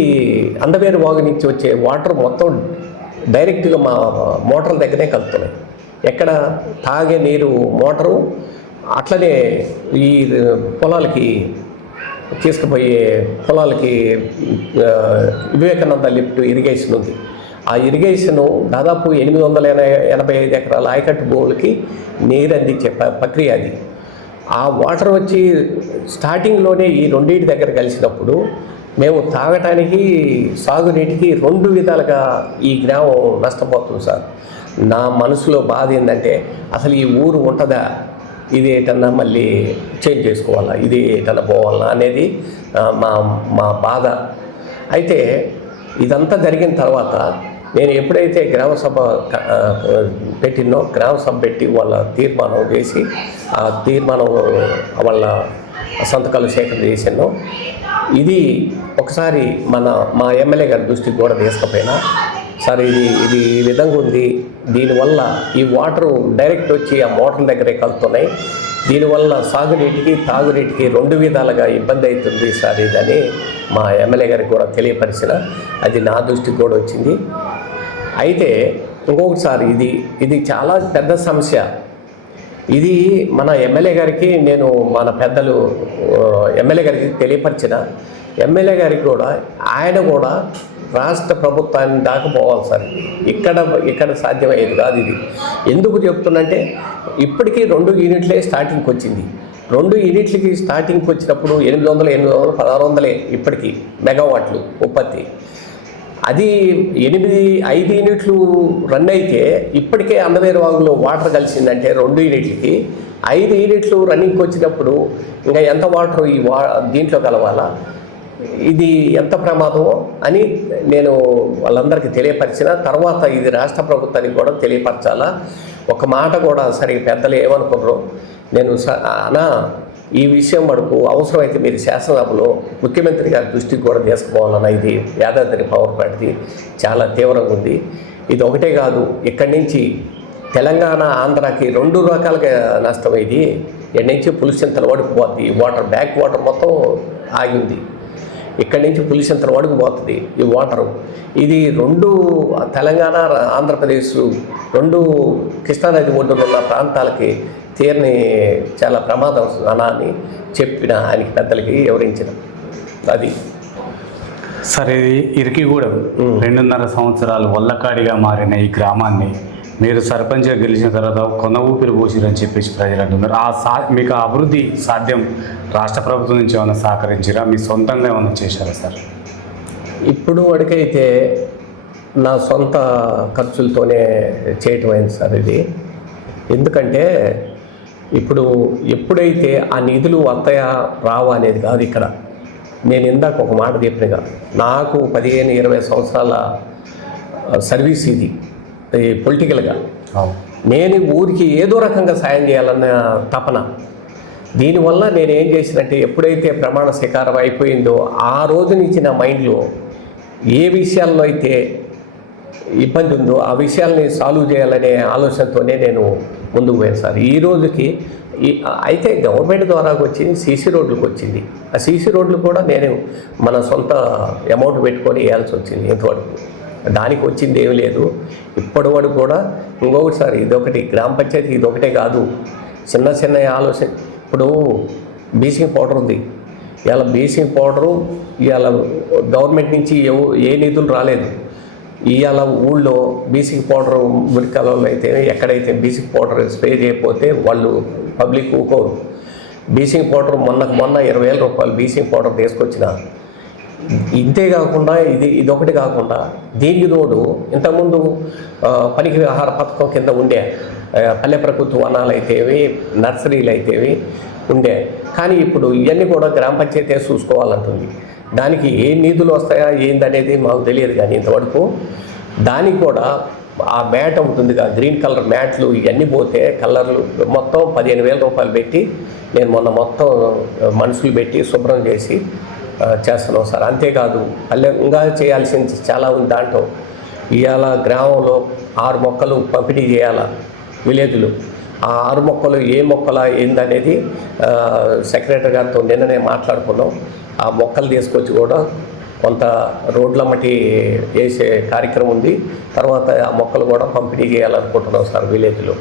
అందవేరు వాగు నుంచి వచ్చే వాటర్ మొత్తం డైరెక్ట్గా మా మోటార్ల దగ్గరే కలుపుతున్నాయి. ఎక్కడ తాగే నీరు మోటారు, అట్లనే ఈ పొలాలకి తీసుకుపోయే పొలాలకి వివేకానంద లిఫ్ట్ ఇరిగేషన్ ఉంది. ఆ ఇరిగేషను దాదాపు 885 ఎకరాల ఆయకట్టు భూములకి నీరు అందించే ప్రక్రియ అది. ఆ వాటర్ వచ్చి స్టార్టింగ్లోనే ఈ రెండింటి దగ్గర కలిసినప్పుడు మేము తాగటానికి సాగునీటికి 2 విధాలుగా ఈ గ్రామం నష్టపోతుంది సార్. నా మనసులో బాధ ఏంటంటే అసలు ఈ ఊరు ఉంటుందా, ఇది ఏటన్నా మళ్ళీ చేంజ్ చేసుకోవాలా, ఇది ఏటన్నా పోవాలా అనేది మా మా బాధ. అయితే ఇదంతా జరిగిన తర్వాత నేను ఎప్పుడైతే గ్రామసభ పెట్టినో, గ్రామసభ పెట్టి వాళ్ళ తీర్మానం చేసి ఆ తీర్మానం వాళ్ళ సంతకాలు సేకరణ చేసాను, ఇది ఒకసారి మా ఎమ్మెల్యే గారి దృష్టికి కూడా తీసుకుపోయినా, సార్ ఇది ఈ విధంగా ఉంది, దీనివల్ల ఈ వాటరు డైరెక్ట్ వచ్చి ఆ మోటార్ దగ్గరే కలుతున్నాయి, దీనివల్ల సాగునీటికి తాగునీటికి 2 విధాలుగా ఇబ్బంది అవుతుంది సార్ ఇదని మా ఎమ్మెల్యే గారికి కూడా తెలియపరిచిన, అది నా దృష్టికి కూడా వచ్చింది. అయితే ఇంకొకటి సార్, ఇది చాలా పెద్ద సమస్య. ఇది మన ఎమ్మెల్యే గారికి నేను మన పెద్దలు ఎమ్మెల్యే గారికి తెలియపరిచిన, ఎమ్మెల్యే గారికి కూడా ఆయన కూడా రాష్ట్ర ప్రభుత్వాన్ని దాకా పోవాలి సార్. ఇక్కడ సాధ్యమయ్యేది కాదు ఇది. ఎందుకు చెప్తున్నంటే ఇప్పటికీ 2 యూనిట్లే స్టార్టింగ్కి వచ్చింది. 2 యూనిట్లకి స్టార్టింగ్కి వచ్చినప్పుడు 800, 1600 ఇప్పటికీ మెగావాట్లు ఉత్పత్తి. అది 5 యూనిట్లు రన్ అయితే ఇప్పటికే అందవేరు వాగులో వాటర్ కలిసిందంటే 2 యూనిట్లకి 5 యూనిట్లు రన్నింగ్కి వచ్చినప్పుడు ఇంకా ఎంత వాటర్ దీంట్లో కలవాలా, ఇది ఎంత ప్రమాదమో అని నేను వాళ్ళందరికీ తెలియపరిచిన తర్వాత ఇది రాష్ట్ర ప్రభుత్వానికి కూడా తెలియపరచాలా. ఒక మాట కూడా సరే పెద్దలు ఏమనుకున్నారో, నేను అనా ఈ విషయం మనకు అవసరమైతే మీరు శాసనసభలో ముఖ్యమంత్రి గారి దృష్టికి కూడా తీసుకుపోవాలన్న, ఇది యాదాద్రి పవర్ ప్లాంట్ది చాలా తీవ్రంగా ఉంది. ఇది ఒకటే కాదు, ఇక్కడి నుంచి తెలంగాణ ఆంధ్రాకి 2 రకాలుగా నష్టం. ఇది ఎక్కడి నుంచి పులిసింతల వరకు పోతుంది, వాటర్ బ్యాక్ వాటర్ మొత్తం ఆగింది, ఇక్కడి నుంచి పులిసింతల వరకు పోతుంది ఈ వాటరు. ఇది 2 తెలంగాణ ఆంధ్రప్రదేశ్ 2 కృష్ణానది ఒడ్డున ఉన్న ప్రాంతాలకి తీరని చాలా ప్రమాదం అని చెప్పిన ఆయనకి పెద్దలకి వివరించిన. అది సరే, ఇది ఇరికిగూడెం 2.5 సంవత్సరాలు వల్లకాడిగా మారిన ఈ గ్రామాన్ని మీరు సర్పంచ్గా గెలిచిన తర్వాత కొన ఊపిరి పోసిరని చెప్పేసి ప్రజలు అంటున్నారు. మీకు ఆ అభివృద్ధి సాధ్యం రాష్ట్ర ప్రభుత్వం నుంచి ఏమైనా సహకరించారా, మీ సొంతంగా ఏమైనా చేశారా సార్? ఇప్పుడు వరకైతే నా సొంత ఖర్చులతోనే చేయటం అయింది సార్ ఇది. ఎందుకంటే ఇప్పుడు ఎప్పుడైతే ఆ నిధులు వస్తాయా రావా అనేది కాదు ఇక్కడ. నేను ఇందాక ఒక మాట చెప్పినగా, నాకు 15-20 సంవత్సరాల సర్వీస్ ఇది పొలిటికల్గా. నేను ఊరికి ఏదో రకంగా సాయం చేయాలన్న తపన. దీనివల్ల నేను ఏం చేసినట్టే, ఎప్పుడైతే ప్రమాణ స్వీకారం అయిపోయిందో ఆ రోజు నుంచి నా మైండ్లో ఏ విషయాల్లో అయితే ఇబ్బంది ఉందో ఆ విషయాల్ని సాల్వ్ చేయాలనే ఆలోచనతోనే నేను ముందుకు పోయాను సార్. ఈ రోజుకి అయితే గవర్నమెంట్ ద్వారా వచ్చింది, సీసీ రోడ్లకు వచ్చింది. ఆ సీసీ రోడ్లు కూడా నేను మన సొంత అమౌంట్ పెట్టుకొని వేయాల్సి వచ్చింది ఇంతవరకు. దానికి వచ్చింది ఏమి లేదు ఇప్పటి వరకు కూడా. ఇంకొకటి సార్, ఇదొకటి గ్రామ పంచాయతీ ఇదొకటే కాదు, చిన్న ఆలోచన. ఇప్పుడు బ్లీచింగ్ పౌడర్ ఉంది, ఇవాళ బ్లీచింగ్ పౌడరు ఇవాళ గవర్నమెంట్ నుంచి ఏ నిధులు రాలేదు. ఇవాళ ఊళ్ళో బ్లీచింగ్ పౌడర్ మురికాలలో అయితే ఎక్కడైతే బ్లీచింగ్ పౌడర్ స్ప్రే చేయకపోతే వాళ్ళు పబ్లిక్ ఊకోరు. బ్లీచింగ్ పౌడర్ మొన్న 20,000 రూపాయలు బ్లీచింగ్ పౌడర్ తీసుకొచ్చిన. ఇంతే కాకుండా ఇదొకటి కాకుండా దీనికి తోడు ఇంతకుముందు పనికి ఆహార పథకం కింద ఉండే పల్లె ప్రభుత్వ వనాలు అయితేవి, నర్సరీలు అయితేవి ఉండే. కానీ ఇప్పుడు ఇవన్నీ కూడా గ్రామ పంచాయతీ చూసుకోవాలంటుంది. దానికి ఏ నిధులు వస్తాయా ఏందనేది మాకు తెలియదు. కానీ ఇంతవరకు దానికి కూడా ఆ మ్యాట్ ఉంటుందిగా, గ్రీన్ కలర్ మ్యాట్లు ఇవన్నీ పోతే కలర్లు మొత్తం 15,000 రూపాయలు పెట్టి నేను మొన్న మొత్తం మనుషులు పెట్టి శుభ్రం చేసి చేస్తున్నాం సార్. అంతేకాదు పల్లెంగా చేయాల్సింది చాలా ఉంది. దాంట్లో ఇవాళ గ్రామంలో 6 మొక్కలు పంపిణీ చేయాల విలేజ్లు. ఆ 6 మొక్కలు ఏ మొక్కల ఏందనేది సెక్రటరీ గారితో నిన్ననే మాట్లాడుకున్నాం. ఆ మొక్కలు తీసుకొచ్చి కూడా కొంత రోడ్ల మట్టి వేసే కార్యక్రమం ఉంది. తర్వాత ఆ మొక్కలు కూడా పంపిణీ చేయాలనుకుంటున్నాం సార్ విలేజ్లో.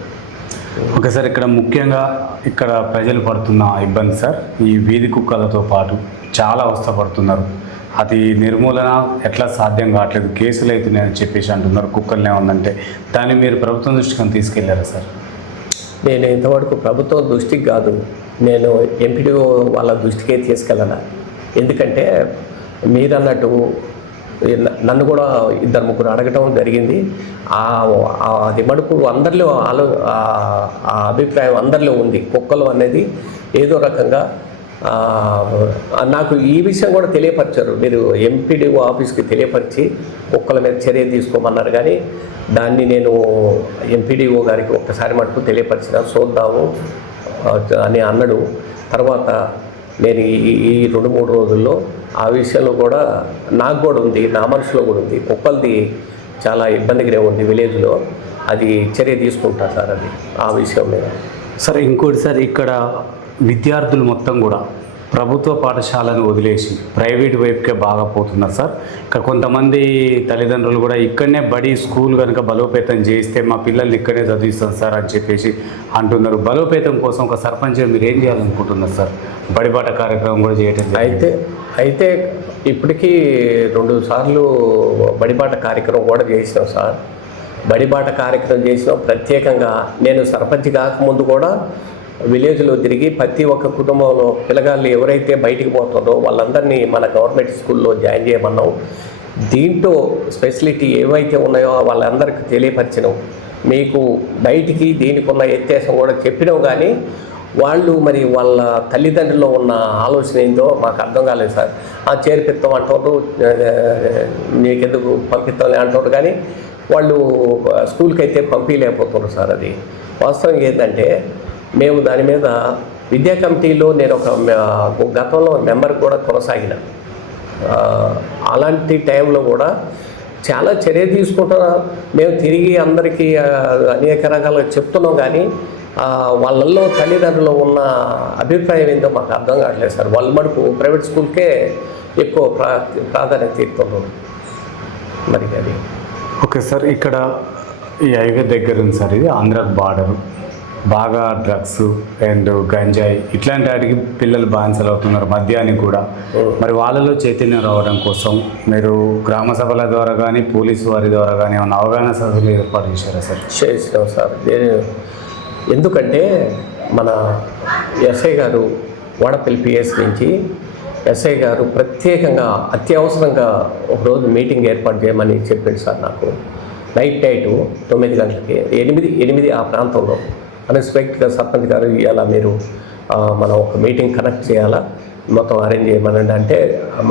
ఓకే సార్, ఇక్కడ ముఖ్యంగా ఇక్కడ ప్రజలు పడుతున్న ఇబ్బంది సార్, ఈ వీధి కుక్కలతో పాటు చాలా అవస్థపడుతున్నారు. అది నిర్మూలన ఎట్లా సాధ్యం కావట్లేదు, కేసులు అవుతున్నాయని చెప్పేసి అంటున్నారు, కుక్కల్ని ఏమన్నంటే దాన్ని మీరు ప్రభుత్వం దృష్టికి తీసుకెళ్లారా సార్? నేను ఇంతవరకు ప్రభుత్వం దృష్టికి కాదు, నేను ఎంపీడీఓ వాళ్ళ దృష్టికే తీసుకెళ్ళాను. ఎందుకంటే మీరు అన్నట్టు నన్ను కూడా 2-3 అడగటం జరిగింది. అది మడుపు అందరిలో ఆ అభిప్రాయం అందరిలో ఉంది. కుక్కలు అనేది ఏదో రకంగా నాకు ఈ విషయం కూడా తెలియపరిచారు. మీరు ఎంపీడీఓ ఆఫీస్కి తెలియపరిచి కుక్కల మీద చర్య తీసుకోమన్నారు, కానీ దాన్ని నేను ఎంపీడీఓ గారికి ఒక్కసారి మటుకు తెలియపరిచిన చూద్దాము అని అన్నాడు. తర్వాత నేను ఈ 2-3 రోజుల్లో ఆ విషయంలో కూడా నాకు కూడా ఉంది, నా మనసులో కూడా ఉంది. కుక్కలది చాలా ఇబ్బందిగానే ఉంది విలేజ్లో, అది చర్య తీసుకుంటా సార్ అది ఆ విషయం మీద. సార్ ఇంకోటి సార్, ఇక్కడ విద్యార్థులు మొత్తం కూడా ప్రభుత్వ పాఠశాలను వదిలేసి ప్రైవేట్ వైపుకే బాగా పోతున్నారు సార్. ఇక్కడ కొంతమంది తల్లిదండ్రులు కూడా ఇక్కడనే స్కూల్ కనుక బలోపేతం చేస్తే మా పిల్లల్ని ఇక్కడనే చదివిస్తాం సార్ అని చెప్పేసి అంటున్నారు. బలోపేతం కోసం ఒక సర్పంచ్ మీరు ఏం చేయాలనుకుంటున్నారు సార్? బడిబాట కార్యక్రమం కూడా చేయటం అయితే ఇప్పటికీ 2 సార్లు బడిబాట కార్యక్రమం కూడా చేసినాం సార్. బడిబాట కార్యక్రమం చేసినాం. ప్రత్యేకంగా నేను సర్పంచ్ కాకముందు కూడా విలేజ్లో తిరిగి ప్రతి ఒక్క కుటుంబంలో పిల్లగాళ్ళు ఎవరైతే బయటికి పోతుందో వాళ్ళందరినీ మన గవర్నమెంట్ స్కూల్లో జాయిన్ చేయమన్నాం. దీంట్లో స్పెషాలిటీ ఏవైతే ఉన్నాయో వాళ్ళందరికీ తెలియపరిచినాం. మీకు బయటికి దీనికి ఉన్న వ్యత్యాసం కూడా చెప్పినాం, కానీ వాళ్ళు మరి వాళ్ళ తల్లిదండ్రుల్లో ఉన్న ఆలోచన ఏందో మాకు అర్థం కాలేదు సార్. చేర్పిస్తాం అంటారు, నీకెందుకు పంపిస్తాం అంటారు, కానీ వాళ్ళు స్కూల్కి అయితే పంపించలేకపోతున్నారు సార్. అది వాస్తవం ఏంటంటే మేము దాని మీద విద్యా కమిటీలో నేను ఒక గతంలో మెంబర్ కూడా కొనసాగిన. అలాంటి టైంలో కూడా చాలా చర్య తీసుకుంటున్నా. మేము తిరిగి అందరికీ అనేక రకాలుగా చెప్తున్నాం, కానీ వాళ్ళల్లో తల్లిదండ్రులు ఉన్న అభిప్రాయం ఏంటో మాకు అర్థం కావట్లేదు సార్. వాళ్ళ మటుకు ప్రైవేట్ స్కూల్కే ఎక్కువ ప్రాధాన్యత ఇస్తున్నారు. మరి అది ఓకే సార్, ఇక్కడ ఈ హైవే దగ్గర ఉంది సార్, ఇది ఆంధ్ర బార్డరు. బాగా డ్రగ్స్ అండ్ గంజాయి ఇట్లాంటి వాటికి పిల్లలు బానిసలు అవుతున్నారు మద్యానికి కూడా. మరి వాళ్ళలో చైతన్యం రావడం కోసం మీరు గ్రామ సభల ద్వారా కానీ పోలీసు వారి ద్వారా కానీ ఏమైనా అవగాహన సభలు ఏర్పాటు చేశారా సార్? చేసినాం సార్. ఎందుకంటే మన ఎస్ఐ గారు వాడపల్లి పిఎస్ నుంచి ఎస్ఐ గారు ప్రత్యేకంగా అత్యవసరంగా ఒకరోజు మీటింగ్ ఏర్పాటు చేయమని చెప్పింది సార్ నాకు. నైట్ 9 గంటలకి 8 ఆ ప్రాంతంలో అన్ఎక్స్పెక్టెడ్గా సర్పంచ్ గారు ఇవాళ మీరు మనం ఒక మీటింగ్ కనెక్ట్ చేయాలా, మొత్తం అరేంజ్ చేయమనండి అంటే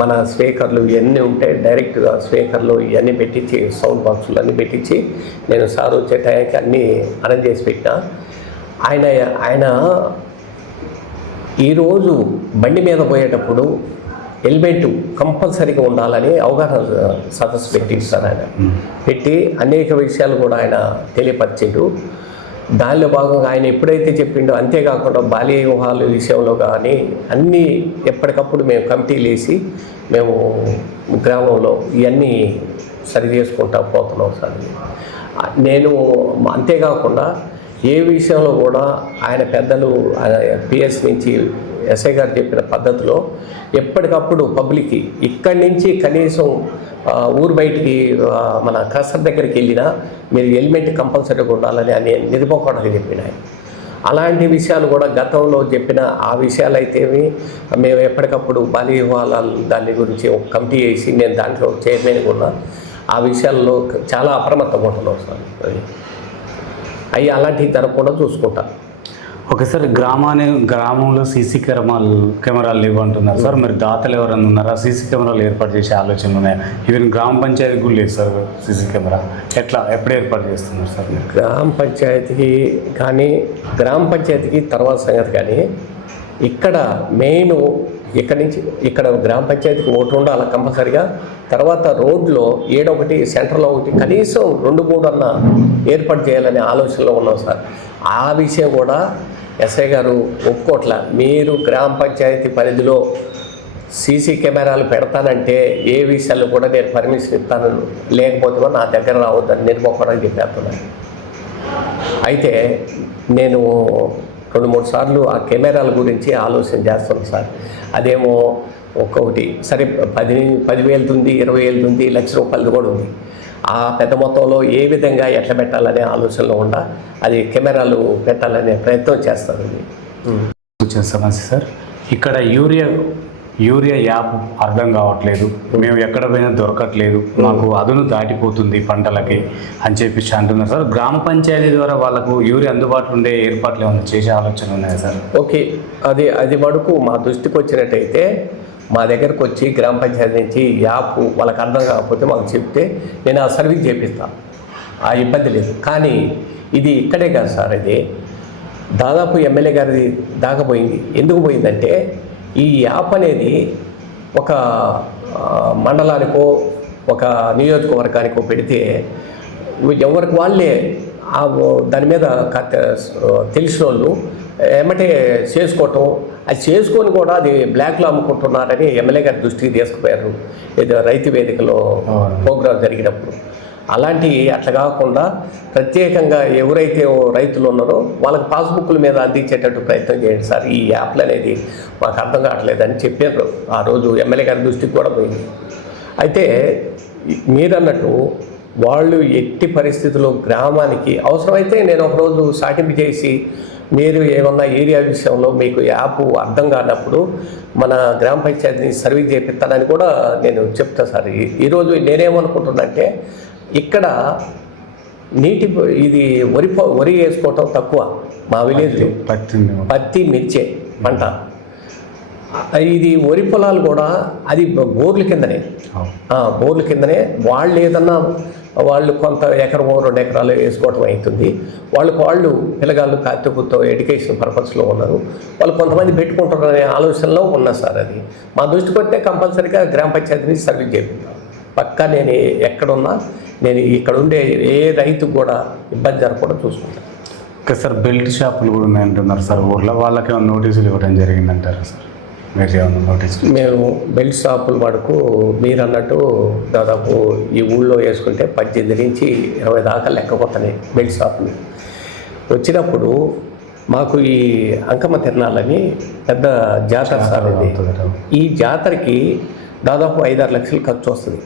మన స్పీకర్లు ఇవన్నీ ఉంటే డైరెక్ట్గా స్పీకర్లు ఇవన్నీ పెట్టించి సౌండ్ బాక్సులు అన్నీ పెట్టించి నేను సార్ వచ్చే టైంకి అన్నీ అరేంజ్ చేసి పెట్టిన. ఆయన ఈరోజు బండి మీద పోయేటప్పుడు హెల్మెట్ కంపల్సరీగా ఉండాలని అవగాహన సదస్సు పెట్టిస్తారు. ఆయన పెట్టి అనేక విషయాలు కూడా ఆయన తెలియపరిచిండు. దానిలో భాగంగా ఆయన ఎప్పుడైతే చెప్పిండో, అంతేకాకుండా బాల్య వివాహాల విషయంలో కానీ అన్నీ ఎప్పటికప్పుడు మేము కమిటీలు వేసి మేము గ్రామంలో ఇవన్నీ సరి చేసుకుంటా పోతున్నాం సార్. నేను అంతేకాకుండా ఏ విషయంలో కూడా ఆయన పెద్దలు పిఎస్ నుంచి ఎస్ఐ గారు చెప్పిన పద్ధతిలో ఎప్పటికప్పుడు పబ్లిక్కి ఇక్కడి నుంచి కనీసం ఊరు బయటికి మన క్రస్టర్ దగ్గరికి వెళ్ళినా మీరు హెల్మెట్ కంపల్సరీగా ఉండాలని అని నిర్మోహంగా చెప్పిన. అలాంటి విషయాలు కూడా గతంలో చెప్పిన ఆ విషయాలు అయితేవి మేము ఎప్పటికప్పుడు బాల్య వివాహాల దాని గురించి ఒక కమిటీ వేసి నేను దాంట్లో చైర్మన్ కూడా ఆ విషయాల్లో చాలా అప్రమత్తంగా ఉంటున్నాం సార్. అవి అలాంటివి జరగకుండా చూసుకుంటా. ఓకే సార్, గ్రామంలో సీసీ కెమెరాలు ఇవ్వంటున్నారు సార్. మరి దాతలు ఎవరైనా ఉన్నారా? సీసీ కెమెరాలు ఏర్పాటు చేసే ఆలోచనలు ఉన్నాయా? ఈవెన్ గ్రామ పంచాయతీ కూడా లేదు సార్ సీసీ కెమెరా. ఎప్పుడు ఏర్పాటు చేస్తున్నారు సార్ మీరు? గ్రామ పంచాయతీకి తర్వాత సంగతి, కానీ ఇక్కడ మెయిన్ ఇక్కడ గ్రామ పంచాయతీకి ఒకటి ఉండాలి కంపల్సరిగా. తర్వాత రోడ్లో ఏడొకటి సెంటర్లో ఒకటి కనీసం 2-3 అన్న ఏర్పాటు చేయాలనే ఆలోచనలో ఉన్నాం సార్. ఆ విషయం కూడా ఎస్ఐ గారు ఒప్పుకోట్ల. మీరు గ్రామ పంచాయతీ పరిధిలో సీసీ కెమెరాలు పెడతానంటే ఏ విషయాల్లో కూడా నేను పర్మిషన్ ఇస్తాను, లేకపోతే నా దగ్గర రావద్దని నిర్మోహంగా చెప్పేస్తున్నాను. అయితే నేను 2-3 సార్లు ఆ కెమెరాల గురించి ఆలోచన చేస్తున్నాను సార్. అదేమో ఒక్కొక్కటి సరే 10,000 ఉంది, 20,000 ఉంది, ₹1,00,000 కూడా ఉంది. ఆ పెద్ద మొత్తంలో ఏ విధంగా ఎట్లా పెట్టాలనే ఆలోచనలో ఉండా అది కెమెరాలు పెట్టాలనే ప్రయత్నం చేస్తారు. వచ్చిన సమస్య సార్, ఇక్కడ యూరియా యాప్ అర్థం కావట్లేదు, మేము ఎక్కడ పోయినా దొరకట్లేదు, మాకు అదును దాటిపోతుంది పంటలకి అని చెప్పేసి అంటున్నారు సార్. గ్రామ పంచాయతీ ద్వారా వాళ్ళకు యూరియా అందుబాటులో ఉండే ఏర్పాట్లు ఏమైనా చేసే ఆలోచన ఉన్నాయా సార్? ఓకే, అది మటుకు మా దృష్టికి వచ్చినట్టయితే మా దగ్గరకు వచ్చి గ్రామ పంచాయతీ నుంచి యాప్ వాళ్ళకి అర్థం కాకపోతే మాకు చెప్తే నేను ఆ సర్వీస్ చేపిస్తాను, ఆ ఇబ్బంది లేదు. కానీ ఇది ఇక్కడే కాదు సార్, ఇది దాదాపు ఎమ్మెల్యే గారి దాకా పోయింది. ఎందుకు పోయిందంటే ఈ యాప్ అనేది ఒక మండలానికో ఒక నియోజకవర్గానికో పెడితే ఎవరికి వాళ్ళే దాని మీద తెలిసిన వాళ్ళు ఏమంటే చేసుకోవటం, అది చేసుకొని కూడా అది బ్లాక్లో అమ్ముకుంటున్నారని ఎమ్మెల్యే గారి దృష్టికి తీసుకుపోయారు ఏదో రైతు వేదికలో ప్రోగ్రాం జరిగినప్పుడు. అట్లా కాకుండా ప్రత్యేకంగా ఎవరైతే రైతులు ఉన్నారో వాళ్ళకి పాస్బుక్ల మీద అందించేటట్టు ప్రయత్నం చేయండి సార్. ఈ యాప్లు అనేది మాకు అర్థం కావట్లేదని చెప్పారు ఆ రోజు, ఎమ్మెల్యే గారి దృష్టికి కూడా పోయింది. అయితే మీరన్నట్టు వాళ్ళు ఎట్టి పరిస్థితుల్లో గ్రామానికి అవసరమైతే నేను ఒకరోజు సాటింపు చేసి మీరు ఏమన్నా ఏరియా విషయంలో మీకు యాప్ అర్థం కానప్పుడు మన గ్రామ పంచాయతీని సర్వీస్ చేపిస్తానని కూడా నేను చెప్తాను సార్. ఈరోజు నేనేమనుకుంటున్నానంటే ఇక్కడ ఇది వరి వేసుకోవటం తక్కువ మా విలేజ్లో, పత్తి మిర్చే పంట. ఇది వరి పొలాలు కూడా అది బోర్ల కిందనే వాళ్ళు ఏదన్నా వాళ్ళు కొంత ఎకరమో 2 ఎకరాలు వేసుకోవటం అవుతుంది. వాళ్ళు పిల్లగాళ్ళు కార్తీకుతో ఎడ్యుకేషన్ పర్పస్లో ఉన్నారు, వాళ్ళు కొంతమంది పెట్టుకుంటారనే ఆలోచనలో ఉన్నా సార్. అది మా దృష్టికి వస్తే కంపల్సరీగా గ్రామ పంచాయతీని సర్వీస్ చేపిస్తాను పక్కా. నేను ఎక్కడున్నా నేను ఇక్కడ ఉండే ఏ రైతుకు కూడా ఇబ్బంది జరగకుండా చూసుకుంటాను. ఓకే సార్, బెల్ట్ షాపులు కూడా ఉన్నాయంటున్నారు సార్ ఊర్లో, వాళ్ళకి ఏమైనా నోటీసులు ఇవ్వడం జరిగిందంటారా సార్? మీరు ఏమన్నా నోటీసులు? మేము బెల్ట్ షాపుల వరకు మీరు అన్నట్టు దాదాపు ఈ ఊళ్ళో వేసుకుంటే 18 నుంచి 20 దాకా లెక్కపోతున్నాయి బెల్ట్ షాపులు. వచ్చినప్పుడు మాకు ఈ అంకమ్మ తిరణాలని పెద్ద జాతర సార్ ఇది. ఈ జాతరకి దాదాపు 5-6 లక్షలు ఖర్చు వస్తుంది.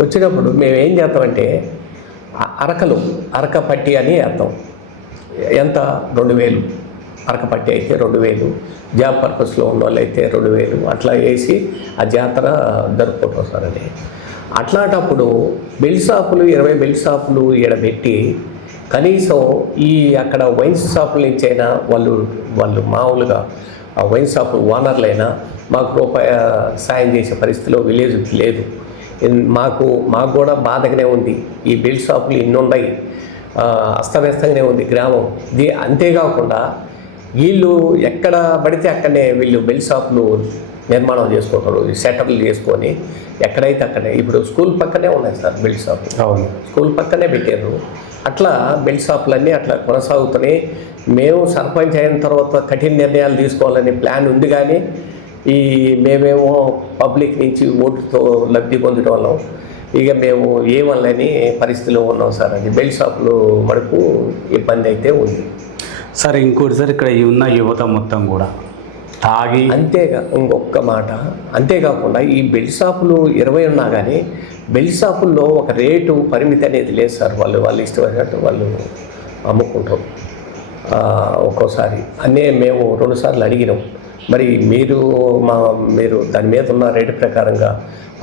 వచ్చినప్పుడు మేము ఏం చేస్తామంటే అరక పట్టి అని వేస్తాం. ఎంత? 2,000 అరక పట్టి అయితే 2,000, జాబ్ పర్పస్లో ఉన్న వాళ్ళు అయితే 2,000 అట్లా వేసి ఆ జాతర జరుపుకుంటాం సార్. అది అట్లాంటప్పుడు బెల్ట్ షాపులు 20 బెల్ట్ షాపులు ఈడబెట్టి కనీసం అక్కడ వైన్ షాపుల నుంచైనా వాళ్ళు మామూలుగా ఆ వైన్ షాపు ఓనర్లైనా మాకు రూపాయి సాయం చేసే పరిస్థితిలో విలేజ్కి లేదు. మాకు కూడా బాధగానే ఉంది. ఈ బెల్ట్ షాపులు ఇన్ని ఉన్నాయి, అస్తవ్యస్తంగానే ఉంది గ్రామం. అంతేకాకుండా వీళ్ళు ఎక్కడ పడితే అక్కడనే వీళ్ళు బెల్ట్ షాపులు నిర్మాణం చేసుకుంటారు, సెటర్లు చేసుకొని ఎక్కడైతే అక్కడే. ఇప్పుడు స్కూల్ పక్కనే ఉన్నాయి సార్ బెల్ట్ షాపులు. అవును, స్కూల్ పక్కనే పెట్టారు. అట్లా బెల్ట్ షాపులన్నీ అట్లా కొనసాగుతున్నాయి. మేము సర్పంచ్ అయిన తర్వాత కఠిన నిర్ణయాలు తీసుకోవాలని ప్లాన్ ఉంది, కానీ మేమేమో పబ్లిక్ నుంచి ఓటుతో లబ్ధి పొందడం వల్ల ఇక మేము ఏమనలేని పరిస్థితిలో ఉన్నాం సార్. అది బెల్ట్ షాపులు మనకు ఇబ్బంది అయితే ఉంది సార్. ఇంకోటి సార్, ఇక్కడ ఉన్న యువత మొత్తం కూడా తాగి ఇంకొక మాట, అంతేకాకుండా ఈ బెల్ట్ షాపులు 20 ఉన్నా కానీ బెల్ట్ షాపుల్లో ఒక రేటు పరిమితి అనేది లేదు సార్. వాళ్ళు ఇష్టమైనట్టు వాళ్ళు అమ్ముకుంటారు. ఒక్కోసారి మేము 2 సార్లు అడిగినాం, మరి మీరు దాని మీద ఉన్న రేటు ప్రకారంగా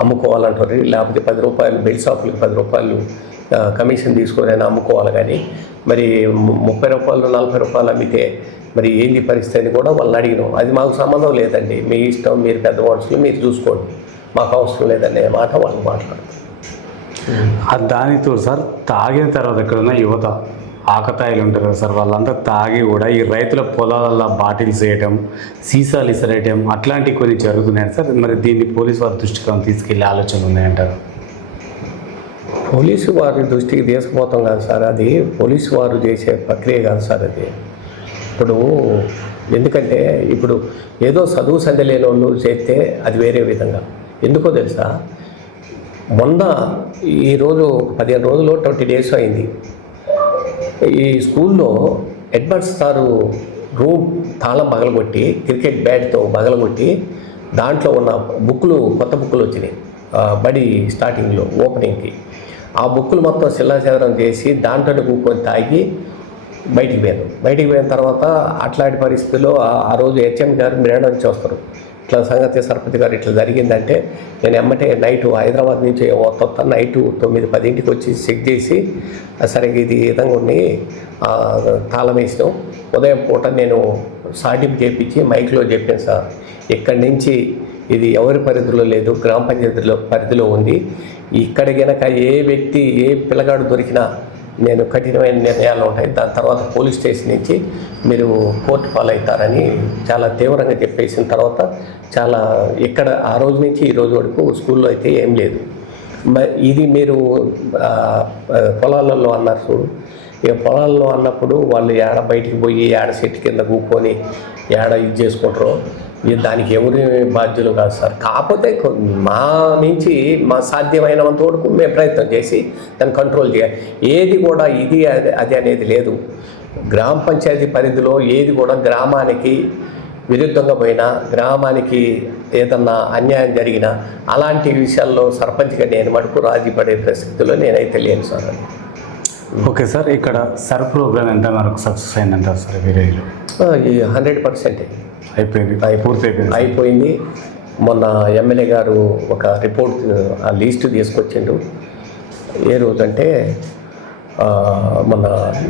అమ్ముకోవాలంటారు, లేకపోతే ₹10 బెల్ట్ షాపులకి ₹10 కమిషన్ తీసుకొని అమ్ముకోవాలి. కానీ మరి ₹30 ₹40 అమ్మితే మరి ఏంది పరిస్థితి అని కూడా వాళ్ళని అడిగినాం. అది మాకు సంబంధం లేదండి, మీ ఇష్టం, మీరు పెద్ద మనుషులు మీరు చూసుకోండి, మాకు అవసరం లేదనే మాట వాళ్ళు మాట్లాడతారు. దానితో సార్ తాగిన తర్వాత ఇక్కడ ఉన్న యువత ఆకతాయిలు ఉంటారు కదా సార్, వాళ్ళంతా తాగి కూడా ఈ రైతుల పొలాలలో బాటిల్స్ వేయటం, సీసాలు ఇసరేయటం అట్లాంటివి కొన్ని జరుగుతున్నాయి సార్. మరి దీన్ని పోలీసు వారి దృష్టికి తీసుకెళ్ళే ఆలోచనలు ఉన్నాయంటారు? పోలీసు వారి దృష్టికి తీసుకుపోతాం కాదు సార్, అది పోలీసు వారు చేసే ప్రక్రియ కాదు సార్. అది ఎందుకంటే ఇప్పుడు ఏదో చదువు సంధి లేని వాళ్ళు చేస్తే అది వేరే విధంగా. ఎందుకో తెలుసా, మొన్న ఈరోజు 15 రోజులు 20 డేస్ అయింది. ఈ స్కూల్లో హెడ్ మాస్టర్ సారు రూమ్ తాళం పగలగొట్టి క్రికెట్ బ్యాట్తో పగలగొట్టి దాంట్లో ఉన్న బుక్కులు, కొత్త బుక్కులు వచ్చినాయి బడి స్టార్టింగ్లో ఓపెనింగ్కి. ఆ బుక్కులు మొత్తం శిలాచేదనం చేసి దాంట్లో కూకొని తాగి బయటికి పోయిన తర్వాత అట్లాంటి పరిస్థితుల్లో ఆ రోజు హెచ్ఎం గారు మేడం నుంచి వస్తారు. ఇట్లా సంగతి సరపతి గారు ఇట్లా జరిగిందంటే నేను ఎమ్మటే నైటు హైదరాబాద్ నుంచి వస్తా నైటు 9-10 వచ్చి చెక్ చేసి సరే ఇది ఈ విధంగా ఉండి తాళం వేసినాం. ఉదయం పూట నేను సాటింపు చేపించి మైక్లో చెప్పాను, సార్ ఇక్కడి నుంచి ఇది ఎవరి పరిధిలో లేదు, గ్రామ పంచాయతీలో పరిధిలో ఉంది. ఇక్కడ గనక ఏ వ్యక్తి ఏ పిల్లగాడు దొరికినా నేను కఠినమైన నిర్ణయాలు ఉంటాయి. దాని తర్వాత పోలీస్ స్టేషన్ నుంచి మీరు కోర్టు పాలవుతారని చాలా తీవ్రంగా చెప్పేసిన తర్వాత చాలా ఇక్కడ ఆ రోజు నుంచి ఈ రోజు వరకు స్కూల్లో అయితే ఏం లేదు. ఇది మీరు పొలాలలో అన్నారు చూడు, ఇక పొలాల్లో అన్నప్పుడు వాళ్ళు ఏడ బయటికి పోయి ఏడ చెట్టు కింద కూకొని ఏడ ఇది చేసుకుంటారో దానికి ఎవరి బాధ్యులు కాదు సార్. కాకపోతే మా నుంచి మా సాధ్యమైనంత వరకు మేము ప్రయత్నం చేసి దాన్ని కంట్రోల్ చేయాలి. ఏది కూడా ఇది అది అనేది లేదు. గ్రామ పంచాయతీ పరిధిలో ఏది కూడా గ్రామానికి విరుద్ధంగా పోయినా, గ్రామానికి ఏదన్నా అన్యాయం జరిగినా అలాంటి విషయాల్లో సర్పంచ్గా నేను మటుకు రాజీ పడే పరిస్థితుల్లో నేనైతే లేను సార్. ఓకే సార్, ఇక్కడ సర్ ప్రోగ్రామ్ ఎంత వరకు సక్సెస్ అయిందంటారు సార్ విలేజ్లో? 100% అయిపోయింది, పూర్తి అయిపోయింది. మొన్న ఎమ్మెల్యే గారు ఒక రిపోర్ట్ ఆ లిస్టు తీసుకొచ్చిండు. ఏ రోజంటే మొన్న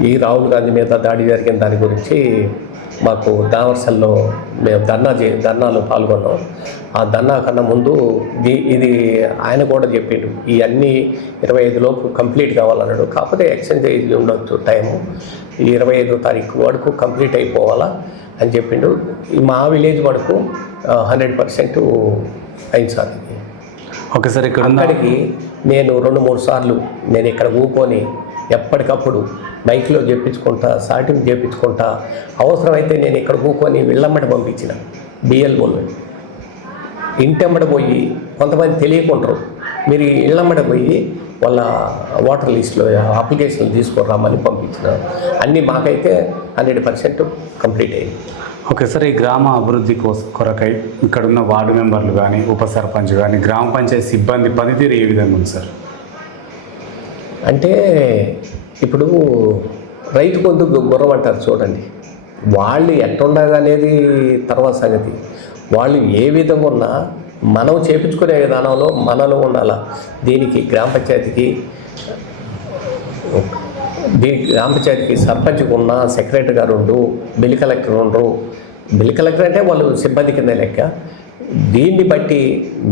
ఈ రాహుల్ గాంధీ మీద దాడి జరిగిన దాని గురించి మాకు దావర్సల్లో మేము ధర్నాలో పాల్గొన్నాం. ఆ ధర్నా కన్నా ముందు ఇది ఆయన కూడా చెప్పిండు, ఈ అన్నీ 25 లోపు కంప్లీట్ కావాలన్నాడు. కాకపోతే ఎక్స్చేంజ్ అయ్యి ఉండొచ్చు టైము, ఈ 25వ తారీఖు వరకు కంప్లీట్ అయిపోవాలా అని చెప్పిండు. మా విలేజ్ వరకు 100% అయింది సార్. ఓకే సార్, ఇక్కడ అక్కడికి నేను 2-3 సార్లు నేను ఇక్కడ ఊకొని ఎప్పటికప్పుడు మైక్లో చెప్పించుకుంటా, సాటింపు చేయించుకుంటా, అవసరమైతే నేను ఇక్కడ కూకొని ఇళ్ళమ్మడి పంపించిన బిఎల్ఓలు ఇంటెమ్మడ పోయి కొంతమంది తెలియకుంటారు, మీరు ఇళ్ళమ్మడ పోయి వాళ్ళ వాటర్ లిస్ట్లో అప్లికేషన్లు తీసుకురామని పంపించిన. అన్నీ మాకైతే 100% కంప్లీట్ అయ్యింది. ఓకే సార్, ఈ గ్రామ అభివృద్ధి కొరకై ఇక్కడున్న వార్డు మెంబర్లు కానీ, ఉప సర్పంచ్ కానీ, గ్రామ పంచాయతీ సిబ్బంది పనితీరు ఏ విధంగా ఉంది సార్? అంటే ఇప్పుడు రైతు పొందు గుర్రం అంటారు చూడండి, వాళ్ళు ఎట్టుండగనేది తర్వాత సంగతి. వాళ్ళు ఏ విధంగా ఉన్నా మనం చేపించుకునే విధానంలో మనలో ఉండాలా. దీనికి గ్రామ పంచాయతీకి సర్పంచ్కి ఉన్న సెక్రటరీ గారు ఉండు, బిల్ కలెక్టర్ ఉండరు. బిల్ కలెక్టర్ అంటే వాళ్ళు సిబ్బంది కింద లెక్క. దీన్ని బట్టి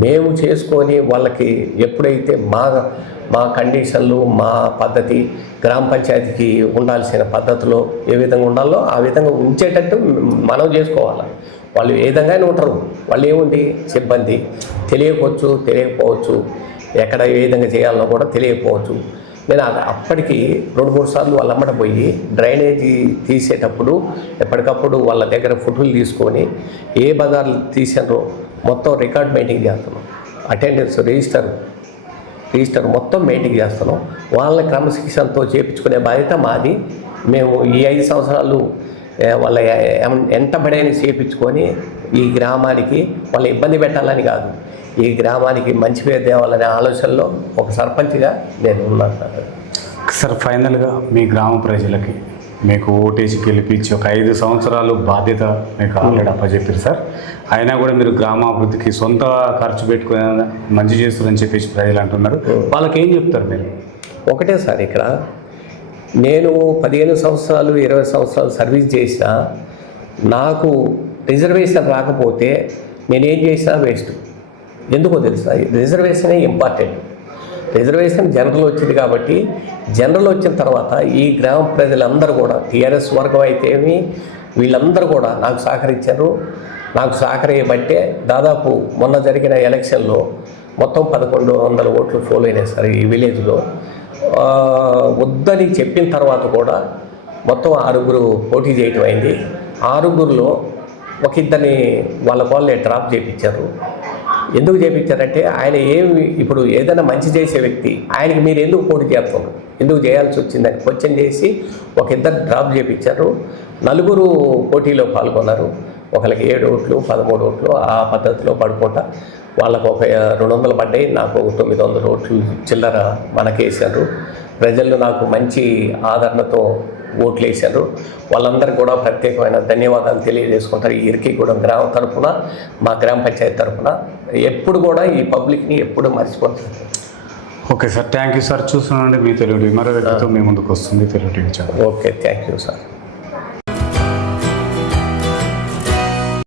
మేము చేసుకొని వాళ్ళకి ఎప్పుడైతే మా కండిషన్లు, మా పద్ధతి, గ్రామ పంచాయతీకి ఉండాల్సిన పద్ధతిలో ఏ విధంగా ఉండాలో ఆ విధంగా ఉంచేటట్టు మనం చేసుకోవాలి. వాళ్ళు ఏ విధంగానే ఉంటారు, వాళ్ళు ఏముంది సిబ్బంది తెలియకపోవచ్చు, తెలియకపోవచ్చు, ఎక్కడ ఏ విధంగా చేయాలనో కూడా తెలియకపోవచ్చు. నేను అప్పటికి 2-3 సార్లు వాళ్ళ అమ్మట పోయి డ్రైనేజీ తీసేటప్పుడు ఎప్పటికప్పుడు వాళ్ళ దగ్గర ఫోటోలు తీసుకొని ఏ బజార్లు తీసారో మొత్తం రికార్డ్ మెయింటైన్ చేస్తున్నాం. అటెండెన్స్ రిజిస్టర్ మొత్తం మెయింటైన్ చేస్తున్నాం. వాళ్ళ క్రమశిక్షణతో చేయించుకునే బాధ్యత మాది. మేము ఈ 5 సంవత్సరాలు వాళ్ళ ఎంత బడైనా చేయించుకొని ఈ గ్రామానికి వాళ్ళ ఇబ్బంది పెట్టాలని కాదు, ఈ గ్రామానికి మంచి పేరు తేవాలనే ఆలోచనలో ఒక సర్పంచ్గా నేను ఉన్నాను సార్. ఫైనల్గా మీ గ్రామ ప్రజలకి మీకు ఓటేసి గెలిపించి ఒక 5 సంవత్సరాలు బాధ్యత మీకు ఆల్రెడీ అప్పచెప్పారు సార్. అయినా కూడా మీరు గ్రామాభివృద్ధికి సొంత ఖర్చు పెట్టుకునే మంచి చేస్తారని చెప్పేసి ప్రజలు అంటున్నారు. వాళ్ళకి ఏం చెప్తారు మీరు? ఒకటే సార్, ఇక్కడ నేను 15 సంవత్సరాలు 20 సంవత్సరాలు సర్వీస్ చేసినా నాకు రిజర్వేషన్ రాకపోతే నేనేం చేసినా వేస్ట్. ఎందుకో తెలుసా, రిజర్వేషనే ఇంపార్టెంట్. రిజర్వేషన్ జనరల్ వచ్చింది కాబట్టి జనరల్ వచ్చిన తర్వాత ఈ గ్రామ ప్రజలందరూ కూడా టీఆర్ఎస్ వర్గం అయితేమి వీళ్ళందరూ కూడా నాకు సహకరించారు. నాకు సహకరించబట్టే దాదాపు మొన్న జరిగిన ఎలక్షన్లో మొత్తం 1100 ఓట్లు పోల్ అయినాయి సార్ ఈ విలేజ్లో. వద్దని చెప్పిన తర్వాత కూడా మొత్తం 6 పోటీ చేయటం అయింది. 6లో ఒక ఇద్దరిని వాళ్ళే డ్రాప్ చేయించారు. ఎందుకు చేయించారంటే ఆయన ఇప్పుడు ఏదైనా మంచి చేసే వ్యక్తి ఆయనకి మీరు ఎందుకు పోటీ చేస్తున్నారు, ఎందుకు చేయాల్సి వచ్చిందని క్వశ్చన్ చేసి ఒక ఇద్దరు డ్రాప్ చేయించారు. 4 పోటీలో పాల్గొన్నారు. ఒకరికి 7 ఓట్లు 13 ఓట్లు ఆ పద్ధతిలో పడుకుంటా వాళ్ళకు ఒక 200 పడ్డాయి, నాకు 900 ఓట్లు చిల్లర మనకేసారు. ప్రజలు నాకు మంచి ఆదరణతో ఓట్లు వేశారు. వాళ్ళందరికీ కూడా ప్రత్యేకమైన ధన్యవాదాలు తెలియజేసుకుంటారు. ఈ ఇరికిగూడెం గ్రామం తరఫున, మా గ్రామ పంచాయతీ తరఫున ఎప్పుడు కూడా ఈ పబ్లిక్ని ఎప్పుడు మర్చిపోతారు. Okay sir, thank you sir. చూస్తున్నాండి మీ తెలుగు మరో వ్యక్తితో మీ ముందుకు వస్తుంది Telugu TV channel. Okay, thank you sir.